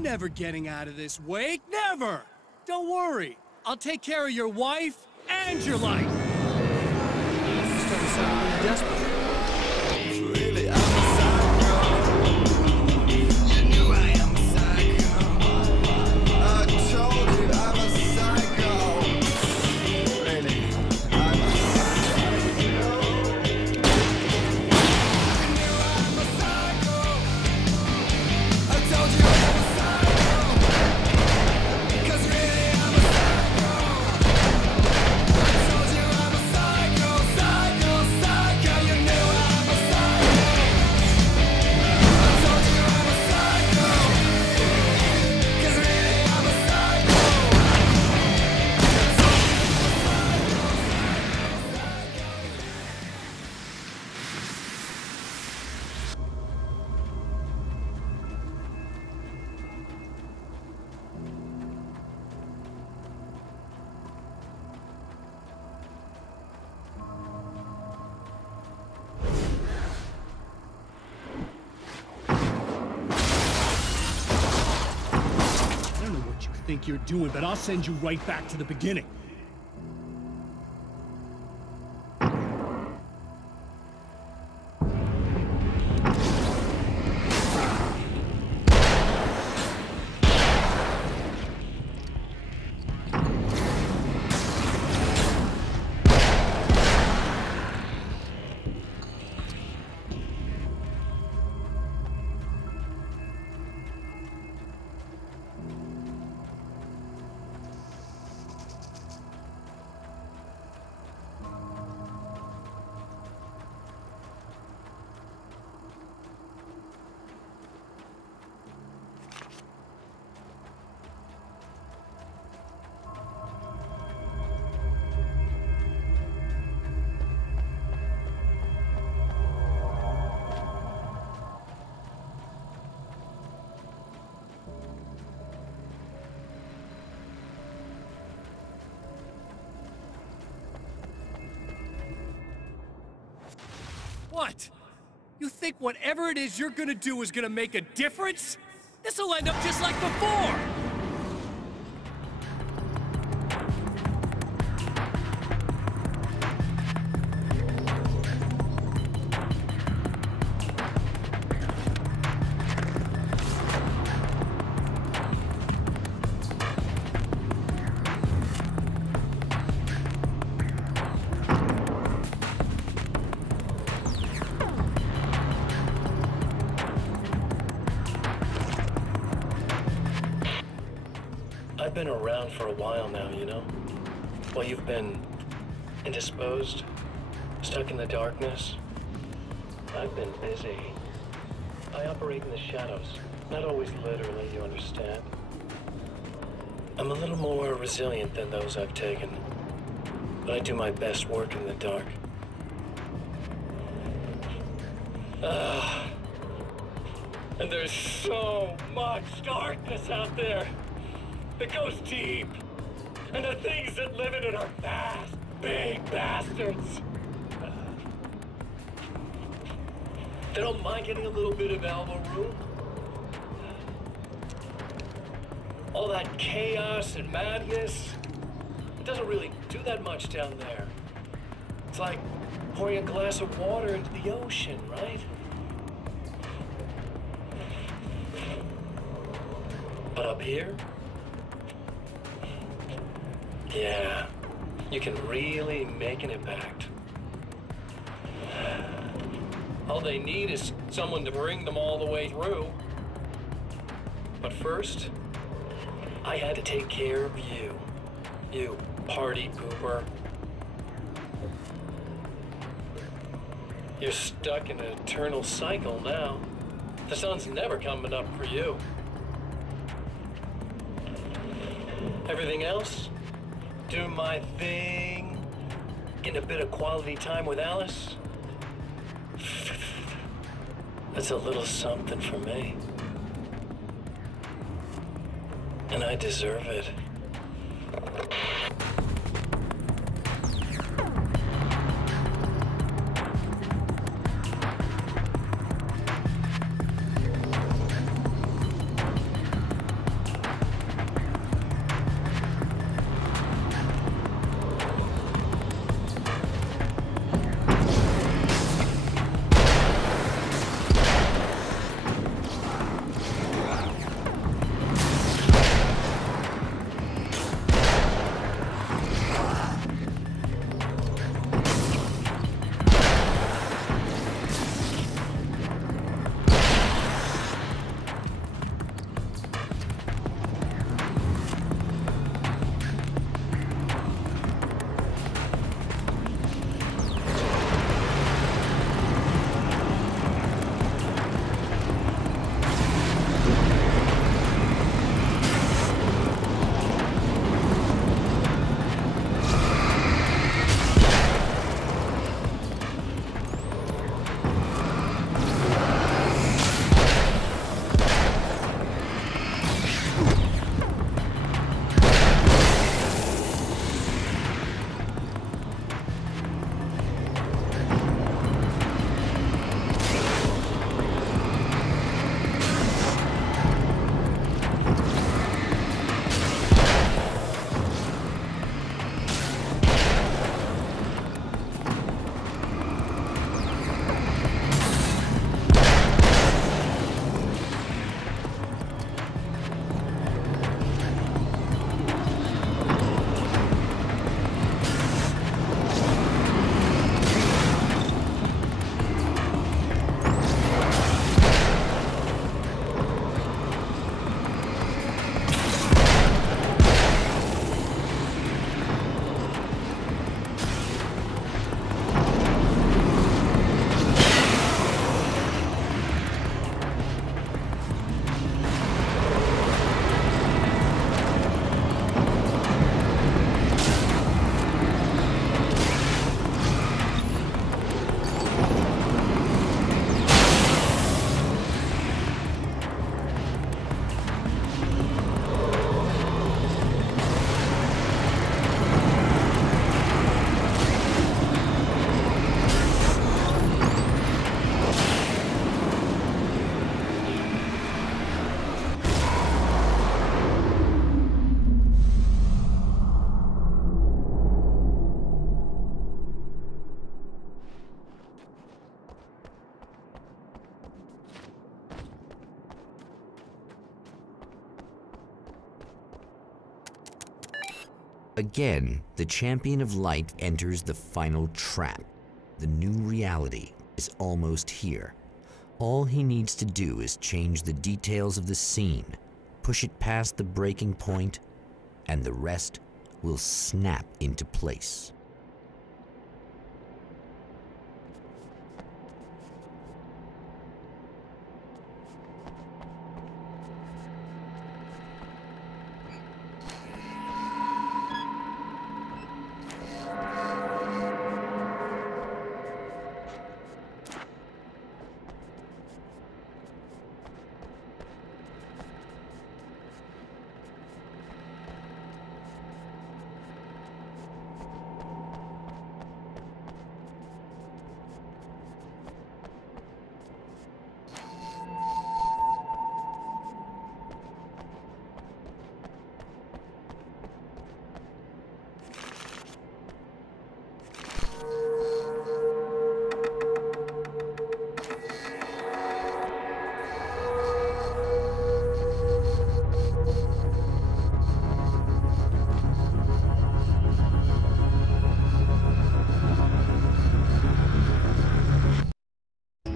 never getting out of this wake, never! Don't worry, I'll take care of your wife and your life! You started sounding really desperate. Really, I'm a psycho. You knew I am a psycho. I told you I'm a psycho. Really, I'm a psycho. You knew I'm a psycho. I told you I'm a psycho. 'Cause really I'm a psycho. I told you I'm a psycho, psycho, psycho. You knew I'm a psycho. I told you I'm a psycho. 'Cause really I'm a psycho. I don't know what you think you're doing, but I'll send you right back to the beginning. What? You think whatever it is you're gonna do is gonna make a difference? This'll end up just like before! I've been around for a while now, you know? While you've been indisposed, stuck in the darkness, I've been busy. I operate in the shadows, not always literally, you understand? I'm a little more resilient than those I've taken, but I do my best work in the dark. And there's so much darkness out there. It goes deep. And the things that live in it are fast, big bastards. They don't mind getting a little bit of elbow room. All that chaos and madness, it doesn't really do that much down there. It's like pouring a glass of water into the ocean, right? But up here, yeah, you can really make an impact. All they need is someone to bring them all the way through. But first, I had to take care of you. You party pooper. You're stuck in an eternal cycle now. The sun's never coming up for you. Everything else? Do my thing, getting a bit of quality time with Alice. That's a little something for me. And I deserve it. Again, the Champion of Light enters the final trap. The new reality is almost here. All he needs to do is change the details of the scene, push it past the breaking point, and the rest will snap into place.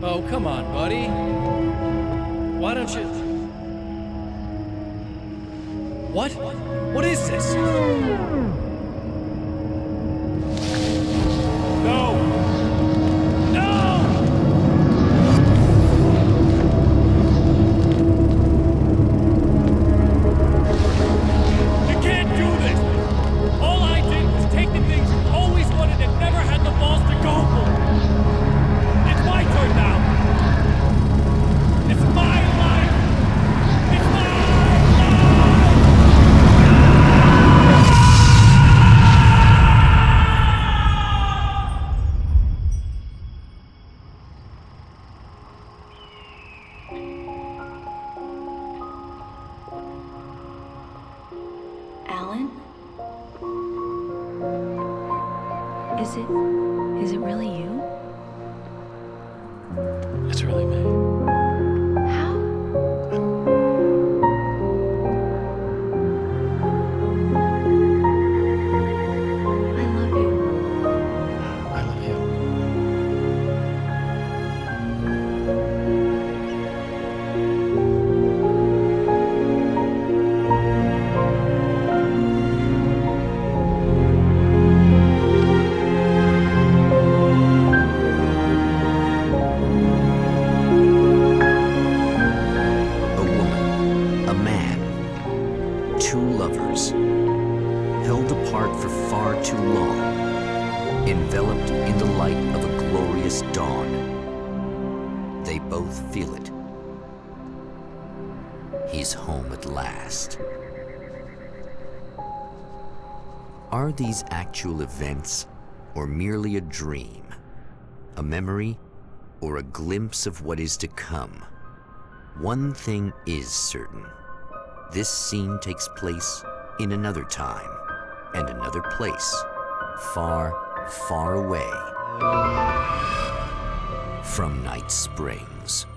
Oh, come on, buddy. Why don't you... What? What is this? No! No! You can't do this! All I did was take the things you always wanted and never had the balls to go for. It's my turn now! It's my life! It's my life! Alan? Is it really you? It's really me. How? I love you. I love you. Two lovers, held apart for far too long, enveloped in the light of a glorious dawn. They both feel it. He's home at last. Are these actual events, or merely a dream? A memory, or a glimpse of what is to come? One thing is certain. This scene takes place in another time and another place, far, far away from Night Springs.